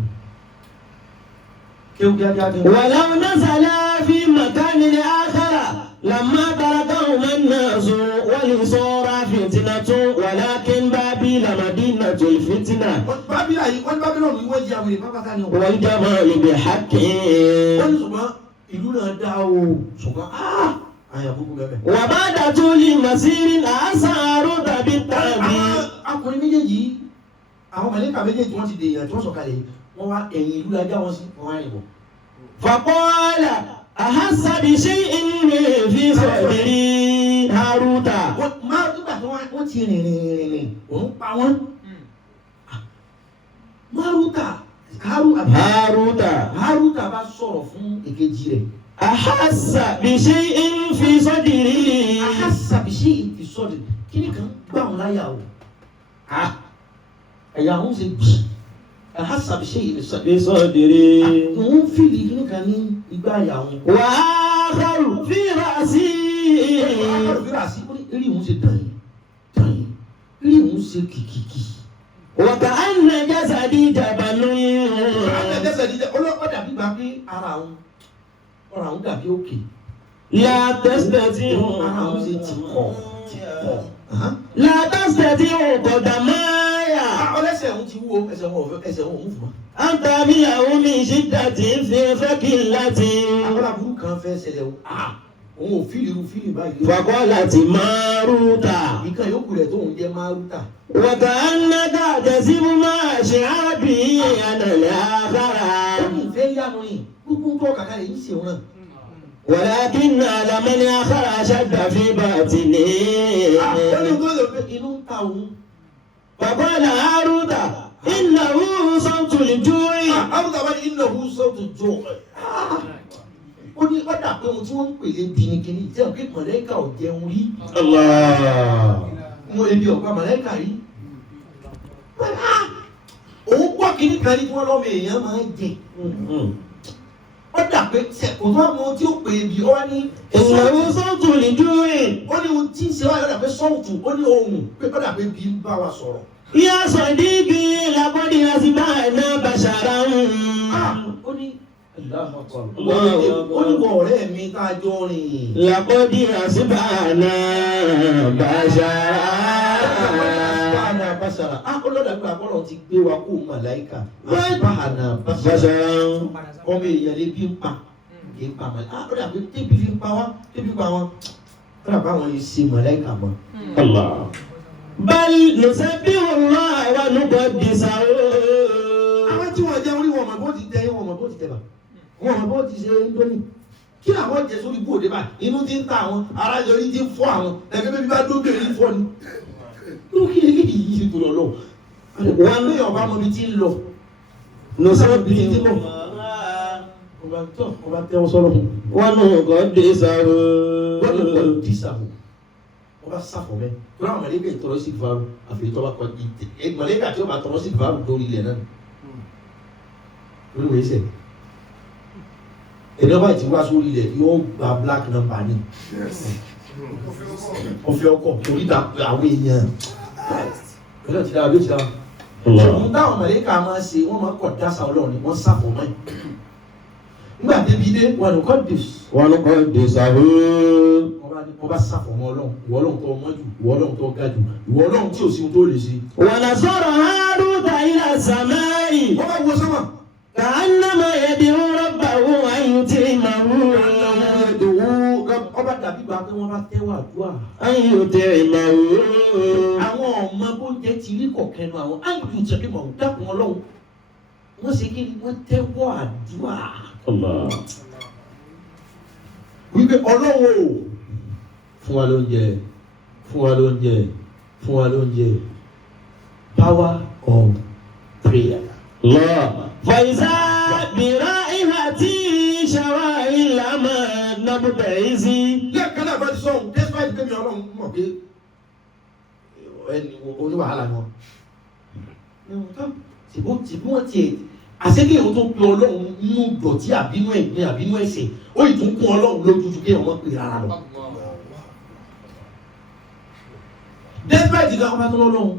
kéwù kíákíá kí. ولو نزل في مكان آخر لما تركهما الناس ولصار فتنة ولكن بابل مدينة الفتنة bábílà yìí wọ́n bábílọ̀nù yìí wọ́n jẹ́ àwọn èèyàn pátá ni o. والجمال بحق. wọ́n ní ṣùgbọ́n ìlú náà dá o ṣùgbọ́n àyà gbogbo bẹ́ẹ̀. وبعد طول مسير أسعار بالتعبير. akọrin méjèèjì àwọn mọ̀lẹ́kà méjèèjì wọ́n ti dè èèyàn tí wọ́n sọ̀kalẹ̀ wọ́n wá ẹ̀yìn ìlú lajá wọn sí wọ́n wá rìn bọ̀. فقال أحس بشيء في صدري هاروت. máa nígbà tí wọ́n ti rìn òun pa wọ́n. Haruta bá sọ̀rọ̀ fún èkejì rẹ̀. أحس بشيء في صدري. Ahassa bishay'in fi sadri kíni kan gbà wọn láyà o. ẹ̀yà òun ṣe bì. Ahassa bishay'in fi sadri. في صدري. òun fìlì kíni kan ní igbá àyà òun. وآخر في رأسي. eré òun ṣe dàn yìí eré òun ṣe kìkìkì. وكأن جسدي جبل. ọlọ́pàá dàbí gbà pé ara òun dàbí òkè. لا تستطيع. ara òun ṣe tìkọ̀. لا تستطيع قدماي. ọlẹ́sẹ̀ òun ti wúwo ẹsẹ̀ wọn ò mú fún wa. أن تبيعه من شدة في فكلة. akọ́lá burú kan fẹ́ ṣẹlẹ̀ o. òun ò fílì irú fílì báyìí. فقالت ماروت. ìkan yòókù rẹ̀ tó ń jẹ́ Máruta. وكأنك تزم مع شعبي أنا ó الآخر. ní ìfẹ́ yánu ni gbogbo tó kàkà lè yí sí òun náà. ولكن علم الآخر أشد في باطنه. ó ní tó lè pé inú ń ta òun. فقال هاروت إنه صوت الجوع. Máruta wá ní innahu sawtu ju'. ó ní ọ̀dà pé ohun tí wọ́n ń pè lé bìnnìkìnnì jẹ́ òkè mọ̀lẹ́kà ò jẹun rí. الله. mo ebi ọ̀pá mọ̀lẹ́kà rí. òun gbọ́ kínní kan ní kí wọ́n lọ́mọ èèyàn máa ń jẹ. ó dà pé kò tó àwọn tí ó pè é bí ó wá ní. إنه صوت الجوع. ó ní ohun tí ń ṣe wáyé ó dà pé sọ́ọ̀tù ó ní ohun pé ó dà pé bí ń bá wa sọ̀rọ̀. يا صديقي لقد أصبحنا بشرا. ó ní ó ní bọ̀ ọ̀rẹ́ mi tá a jọ rìn. لقد أصبحنا بشرا. Basara. Olódàgbà akọ́lọ́ ti gbé wa kó màláìka. Asbahana basara. بشرا. Ọmọ èèyàn lè bí ń pa. Kì í pa màláìka. Ó dàbí tébi fi ń pa wá. Tébi pa wọn. Ó dàbí àwọn yìí ṣe màláìka mọ́. الله. بل نسبح الله ونقدسه. Àwọn tí wọ́n jẹ́ orí wọn mọ̀ bó ti jẹ wọn mọ̀ bó ti jẹ bà. Wọn mọ̀ bó ti ṣe Indomie. Kí làwọn jẹ sórí bóde bá? Inú ti ń ta àwọn. Ara yọrí ti ń fọ́ àwọn. Ẹgbẹ́ bíbí bá dógbè ní fọ́ ni. Lókè eléyìí yìí ṣe tó lọ lọ. Wọ́n ní ọba mọ̀ bí ti ń lọ. نسبح ọba tẹ́wọ́ sọ́rọ̀ mu. ونقدسه. wọ́n lè kọ́ dísàmù ọba sáfọ̀ mẹ́. tó náà mọ̀lẹ́kà ìtọ́rọ́ sí ìfaru àfi ìtọ́ba kọ́ mọ̀lẹ́kà tí ó bá tọ́rọ́ sí ìfaru lórí ilẹ̀ náà. olùwẹ̀ ẹsẹ̀ ẹ̀dọ́ báyìí ti wá sórí ilẹ̀ yóò gba black number ni wọ́n fi ọkọ̀ oríta àwọn èèyàn ẹ̀dọ́ ti dára bí ó ti dára ṣùgbọ́n táwọn mẹ̀lẹ́kà máa ṣe wọ́n máa kọ̀ dáṣà ọlọ́run ni wọ́n sàfọ̀ mọ́ ẹ̀ nígbà débi dé wọn kọ́ dé sàrò wọ́n bá sàfọ̀ mọ́ ọlọ́run ìwọ ọlọ́run tó mọ́ jù ìwọ ọlọ́run tó ga jù ìwọ ọlọ́run tí ò sí tó lè ṣe. wàlá sọ̀rọ̀ Hárúta ilà sàmáì. wọ́n bá wo sọ́mà. ka'annama yad'u rabbahu an yuti'mahu. ọba dàbí gba pé wọ́n bá tẹ́wọ́ àdúrà. an yuti'mahu. àwọn ọmọ bóúnjẹ ti rí kọ̀kẹ́nu àwọn an yuti'mahu dákun ọlọ́run wọ́n ṣe kí wọ́n tẹ́wọ́ àdúrà. wípé ọlọ́wọ́ fún wa lóúnjẹ fún wa lóúnjẹ fún wa lóúnjẹ power of prayer. fàyíṣà bìrà ìhà tí ṣàwá ìlànà nàbùdà yìí sí. lẹ́ẹ̀kan náà bá ti sọ̀rọ̀ despite pé mi ọlọ́run mọ̀ pé ẹni oníwàhálà náà tìbí wọ́n tiẹ̀ àṣẹ́kẹ́ ìhun tó ń pe ọlọ́run nínú dọ̀tí àbínú ẹ̀gbin àbínú ẹ̀ṣẹ̀ ó ì tún kún ọlọ́run lójú ju kí wọ́n pè rárá lọ. despite ìgbà wọn bá tó lọ́lọ́run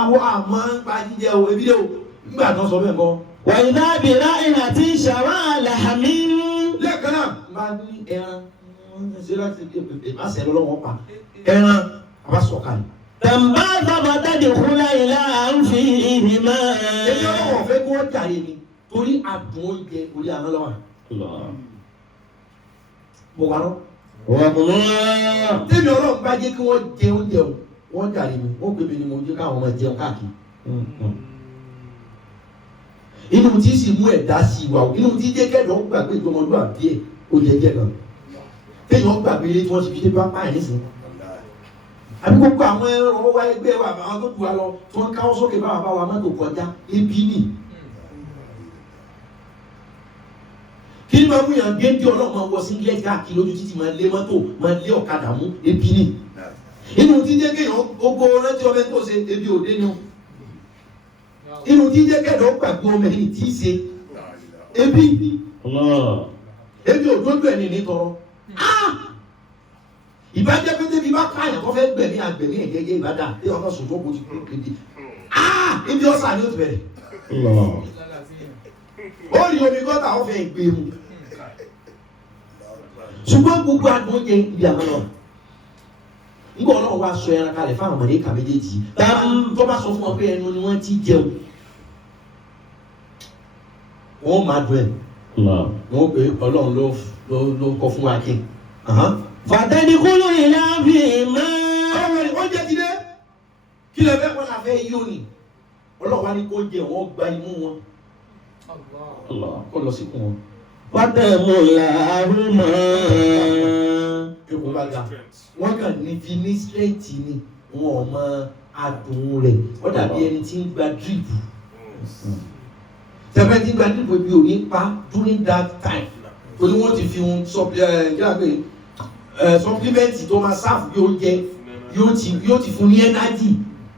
àwọn àmọ́ ń pa jíjẹ o ebi dé o nígbà tó sọ bẹ́ẹ̀ bọ́. wàyí dábì ráìn àti ṣàwá àlàhàmí. lẹ́ẹ̀kan náà máa ní ẹran ṣe láti má ṣe lọ́wọ́ pa ẹran àbá sọ̀kalẹ̀. tàǹbà sábàtà dìkúlá ìlà à ń fi ìhìnmá. èyí ọlọ́wọ́ fẹ́ kí wọ́n jàre ni torí àdùn oúnjẹ orí àná lọ́wọ́. mo wà lọ. tẹ́mi ọlọ́run bá jẹ́ kí wọ́n jẹ oúnjẹ o wọ́n jàre mi wọ́n pè mí ni mo jẹ́ káwọn ọmọ jẹun káàkiri. inú tí sì mú ẹ̀dá sí wa o inú tí jẹ́ kẹ́dọ̀ gbàgbé ìjọmọlúwàbí ẹ̀ ó jẹ jẹ́ kan. téèyàn gbàgbé ilé tí wọ́n ti fi dé bá pààyàn nísìnyí. àbí gbogbo àwọn ẹran wa ẹgbẹ́ wa àwọn tó tu wa lọ tí wọ́n káwọ́ sókè bá wa bá wa mọ́tò kọjá ebi nì. kí ni máa mú yàn géńdé ọlọ́mọ wọ síngilẹ́tì káàkiri lójú títì máa lé mọ́tò máa lé ọ̀kadà mú ebi nì. inú tí jẹ́ kéèyàn gbogbo rántí ọmọ tó ṣe ebi òde ni o. inú tí jẹ́ kẹ́dọ̀ gbàgbé ọmọ ẹni tí í ṣe ebi òdodo ẹni ní tọrọ. ìbájẹ́ pété bí bá káyàn kọ́ fẹ́ gbẹ̀mí àgbẹ̀mí ẹ̀gẹ́gẹ́ ìbádà tí ọkọ̀ sùn tó kò ti kúrò kéde. ibi ọ̀sà ni ó ti bẹ̀rẹ̀. ó rí omi gọ́tà ọ̀fẹ́ ìgbé mu. ṣùgbọ́n gbogbo àdùn oúnjẹ ibi àmọ́ lọ. nígbà ọlọ́run wá sọ ẹran kalẹ̀ fáwọn ọmọdé kà méjèèjì tó bá sọ fún wọn pé ẹnu ni wọ́n ti jẹun. wọ́n máa dùn ẹ̀. wọ́n pe ọlọ́run ló kọ́ fún wa kí. fàtẹ́díkúlù ìlà fi mọ́. ọmọ oúnjẹ ti dé kí lè fẹ́ wọ́n àfẹ́ yí òní ọlọ́run wá ní kó jẹ wọ́n gba imú wọn kó lọ síkùn wọn. fàtẹ́mù làárù mọ́. èkó bá ga wọ́n kàn ní fi ní straight ni wọn ò mọ adùn rẹ̀ ó dàbí ẹni tí ń gba drip tẹ́fẹ́ tí ń gba drip bí ò ní pa during that time torí wọ́n ti fi un supplement tó máa sáfù bí oúnjẹ yóò ti fún ní energy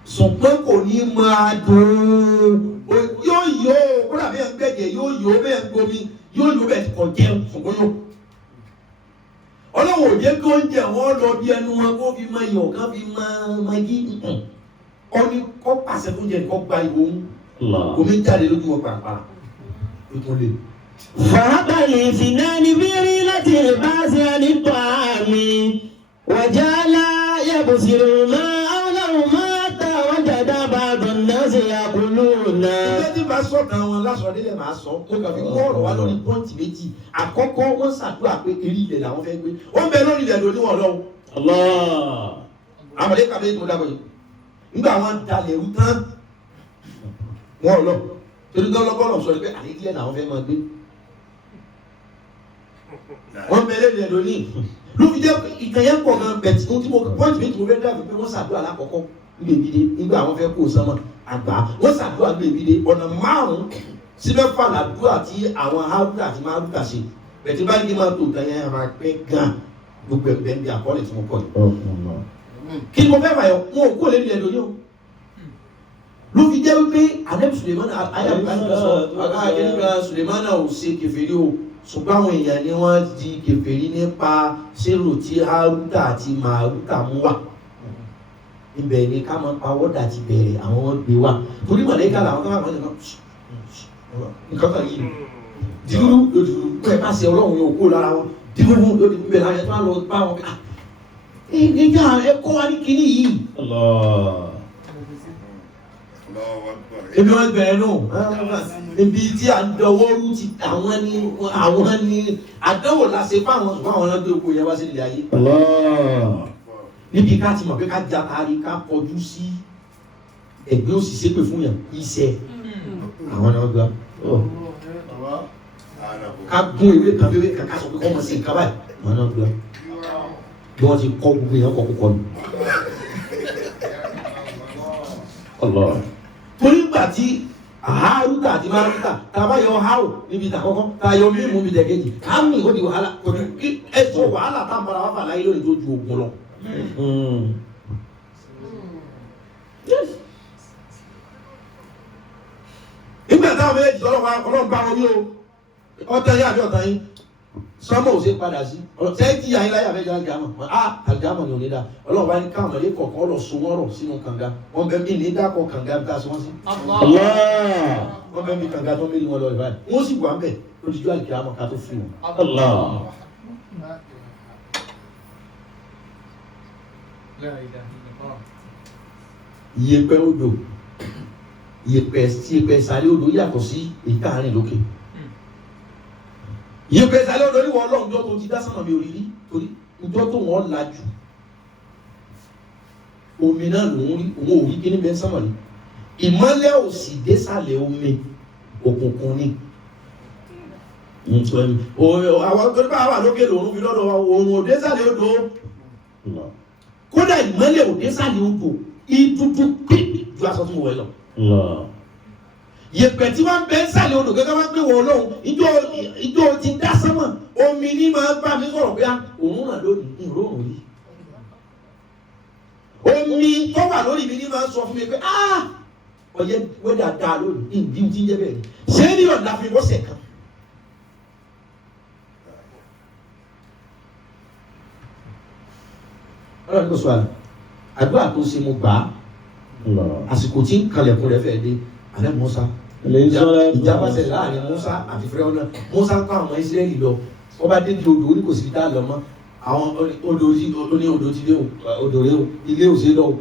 ṣùgbọ́n kò ní máa dùn yóò yó kó dàbí ẹ̀ ń gbẹ̀jẹ̀ yóò yó bẹ́ẹ̀ ń gbomi yóò yó bẹ́ẹ̀ kọ̀ jẹun ṣùgbọ́n yóò. ọlọ́wọ́ òjé kí oúnjẹ wọn lọ bí ẹnu wọn kó fi máa yọ̀ kán fi máa yí ọ ní kó pàṣẹ tó jẹ kó gba ìwò ń omi jáde lójú wọn pàápàá ó tún lè. fàábàlì ìfìnnáni bírí láti ìbáṣẹ nípa àmì wàjálá yàbùsìrò máa áwòláwò máa ta àwọn jàdá bá dùn náà sì yàkùlù náà. ilé tí bá sọ̀tàn wọn lásọ̀délẹ̀ máa sọ mo kàn fi mú ọ̀rọ̀ wá lórí pọ́ǹtì méjì àkọ́kọ́ wọ́n ṣàdúrà pé eré ilẹ̀ làwọn fẹ́ gbé wọ́n bẹ lórí ilẹ̀ lórí wọn lọ́wọ́. àmọ̀lé kàbé tó dàgbà yìí nígbà wọn dalẹ̀ rú tán wọn lọ torí gọ́lọ́gọ́lọ́ sọ pé àlẹ́ ilẹ̀ làwọn fẹ́ máa gbé wọ́n bẹ lórí ilẹ̀ lórí ló fi jẹ́ ìkẹyẹ pọ̀ gan bẹ̀tì tí mo pọ́ǹtì méjì mo fẹ́ dàgbà pé wọ́n ṣàdúrà lákọ̀ọ́kọ́ níbi ìbíde nígbà àwọn fẹ́ kó sánmọ̀ àgbà wọ́n ṣàdúrà níbi ìbíde ọ̀nà márùn-ún síbẹ̀ fàlàdúrà tí àwọn Haruna àti Maruka ṣe bẹ̀tì bá ní máa tó ìtàyẹ̀ máa pẹ́ gan gbogbo ẹ̀gbẹ́ ń bí àkọọ́lẹ̀ tí mo kọ́ yìí. kí ni mo fẹ́ fàyọ wọn ò kó lè lè lórí o ló fi jẹ́ wípé Ànábì Sulemana ayàbùkátà sọ akẹ́kẹ́ Sulemana ò ṣe kèfèrí o ṣùgbọ́n àwọn èèyàn ni wọ́n di kèfèrí nípa ṣérò tí Haruta àti Maruta mú wà ibẹ̀ ni ká máa pa wọ́dà ti bẹ̀rẹ̀ àwọn gbé wà torí mọ̀lẹ́kà làwọn káwọn àwọn nǹkan kan yìí dìrúrú yóò dìrúrú pé má ṣe Ọlọ́run yóò kó lára wọn dìrúrú yóò dìrúrú bẹ̀rẹ̀ láyé tó wà lọ bá wọn ẹ̀ẹ́dẹ́gbà ẹ̀kọ́ wa ní kinní yìí. Ebi wọn bẹ̀rẹ̀ nù ibi tí a dọwọ́ rú ti àwọn ni àdánwò la ṣe fáwọn ṣùgbọ́n àwọn ọlọ́dún oko yẹn wá sí ilé ayé. Níbi ká ti mọ̀ pé ká jatari ká kọjú sí ẹgbẹ́ òsì ṣépè fún yàn iṣẹ́ àwọn náà gbà. Ká gún ewé kan ewé kan ká sọ pé kọ́ mọ̀ sí nǹkan báyìí àwọn náà gbà. Bí wọ́n ti kọ́ gbogbo yẹn kọ́ kókọ́ nù. Torí gbà tí Haruta àti Maruta tàbá yọ háò níbi ìtàkọ́kọ́ tàyọ mímú mi tẹ̀kẹ́jì káàmì ó di wàhálà kò ní kí ẹ̀sọ́ wàhálà tá bára wáfà láyé lórí tó ju ogun lọ. Nígbà táwọn méjì Ọlọ́run bá wọn ní o ọ̀tá yín àbí ọ̀tá yín sọ́mọ̀ ò ṣe padà sí sẹ́ẹ̀tì ayé láyé àbẹ́jọ́ àgàmọ̀ àgàmọ̀ ni ò ní dá Ọlọ́run bá ní káwọn ilé kọ̀ọ̀kan lọ so wọ́n rọ̀ sínú kànga wọ́n bẹ bí ní dákọ̀ kànga bí ká sí wọ́n sí. Wọ́n bẹ bí kànga tó méjì wọn lọ ìbáyìí wọ́n sì wà ń bẹ̀ lójújú àgàmọ̀ ká tó fi wọn. Iyẹ̀pẹ̀ odò iyẹ̀pẹ̀ ìsàlẹ̀ odò yàtọ̀ sí ìkàrin lókè. Iyẹ̀pẹ̀ ìsàlẹ̀ odò ní wọ́n Ọlọ́run jọ tó ti dá sánmà mi òrìrí torí ìjọ tó wọ́n lajú omi náà lòún rí òun ò rí kí ní bẹ́ẹ̀ sánmà rí ìmọ́lẹ̀ ò sì désàlẹ̀ omi òkùnkùn ni. Àwọn tó bá wà lókè lòún fi lọ́dọ̀ òun ò désàlẹ̀ odò kódà ìmọ́lẹ̀ ò désàlẹ̀ odò ìdúdú pé ju aṣọ tó wọ̀ ẹ́ lọ. Yẹ̀pẹ̀ tí wọ́n bẹ ń sàlẹ̀ odò gẹ́gẹ́ wọ́n pé wọ́n lọ́hùn ìjọ ti dá sánmà omi ní máa bá mi sọ̀rọ̀ pé òun náà lónìí ìròhùn rí. Omi tó wà lórí mi ní máa sọ fún mi pé ọyẹ wẹ́dà dáa lónìí ìdí tí ń jẹ́ bẹ́ẹ̀ ni ṣé ní ọ̀dà fi wọ́sẹ̀ kan. Ọlọ́run kò sọ àdúrà tó ṣe mo gbà á àsìkò tí ń kalẹ̀kùn rẹ̀ fẹ́ dé alẹ́ Musa ìjábá ṣẹlẹ̀ láàrin Musa àti Fíráúnà Musa ń kọ́ àwọn Ísírẹ́lì lọ wọ́n bá dé ní odò orí kò sí dá lọ mọ́ àwọn odò ti dé odò rẹ o ilé ò sí lọ o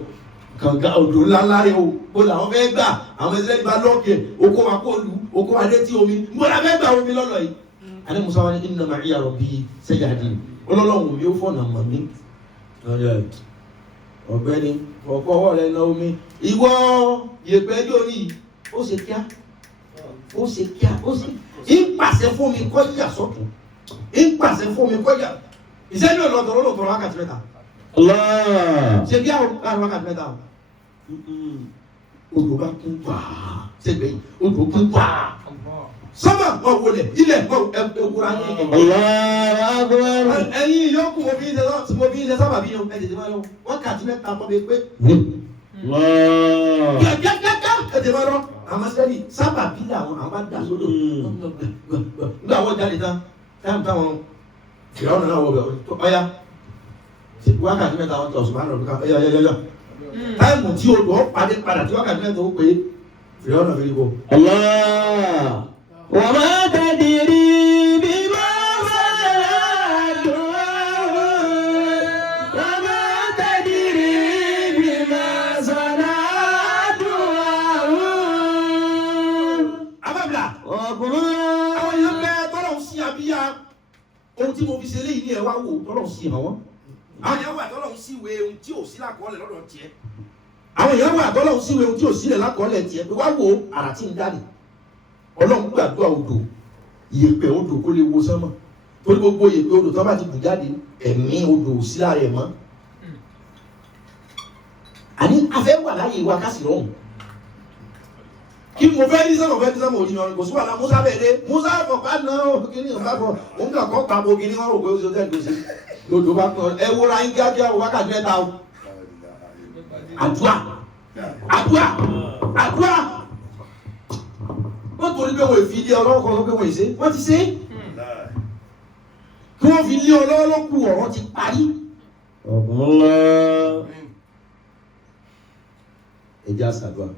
kànga odò ńláńlá rẹ o bó làwọn fẹ́ gbà àwọn Ísírẹ́lì bá lọ́ọ̀kẹ̀ oko wa kó lu oko wa dé tí omi bó la fẹ́ gbà omi lọ́lọ́ yìí alẹ́ Musa wa ní inna ma'iya rabbi sayahdin ọlọ́lọ́hùn mi ó fọ̀nà mọ̀ mí ọ̀gbẹ́ni ọ̀pọ̀ ọwọ́ rẹ̀ náà omi ìwọ yẹ̀pẹ̀ lórí ó ṣe kíá ó ṣe ń pàṣẹ fún mi kọjá sọ́tún ń pàṣẹ fún mi kọjá ìṣẹ́jú ọ̀lọ́tọ̀ wákàtí mẹ́ta ṣe bí àwọn wákàtí mẹ́ta odò bá kún gbàá ṣẹgbẹ́ yìí odò kún gbàá sọ́mà wọ́n wọlé ilẹ̀ ẹ̀kúra ní ẹ̀yìn yòókù mo fi ń ṣe sábà bí yóò ẹ̀jẹ̀ máa lọ wọ́n kàtí mẹ́ta kọ́ mi pé gàgàgàgà ẹ̀jẹ̀ máa lọ àmọ́ sẹ́ni sábà bí làwọn àwọn bá dà sódò nígbà wọ́n jáde tán táwọn ìyàwó náà wọ̀ bẹ̀ ọ̀ya wákàtí mẹ́ta wọn tọ̀ ṣùgbọ́n àlọ́ ẹ̀yà táìmù tí odò padà tí wákàtí mẹ́ta ó pé ìyàwó náà fi rí bọ̀. وما تدري بما فعل وما تدري بما صنع ababla àwọn èèyàn bẹ́ẹ̀ tọ́lọ̀ sí abíyá ohun tí mo fi ṣe léyìn ní ẹ̀wá wò tọ́lọ̀ sí àwọn èèyàn wà tọ́lọ̀ sí ìwé ohun tí ò sí lákọọ́lẹ̀ lọ́dọ̀ tiẹ̀ àwọn èèyàn wà tọ́lọ̀ sí ìwé ohun tí ò sílẹ̀ lákọọ́lẹ̀ tiẹ̀ pé wá wò àrà tí ń dáre Ọlọ́run gbàdúrà odò ìyẹ̀pẹ̀ odò kó lè wo sánmọ̀ torí gbogbo ìyẹ̀pẹ̀ odò tó bá ti bù jáde ẹ̀mí odò sí lára ẹ̀ mọ́. Àní afẹ́ wà láyé wa kásì lọ́hùn. Kí mo fẹ́ ní sánmọ̀ òní ọ̀rìn kò sí wàhálà Musa bẹ́ẹ̀ dé Musa fọ̀pá náà kíní ọ̀gá fọ̀ òun kà kọ́ pàbó kíní wọn rò pé ó ṣe tẹ́lẹ̀ gbèsè lodò bá kọ́ ẹ wo ra yín kíákíá wákàtí mẹ́ta o. Àdúrà àdúrà wọ́n torí pé wọ́n fi lé ọlọ́wọ́ kan ló pé wọ́n ṣe wọ́n ti ṣe kí wọ́n fi lé ọlọ́wọ́ ló kù ọ̀rọ̀ ti parí. ọ̀gbọ́n ńlá. ẹ jẹ́ àṣàdúrà.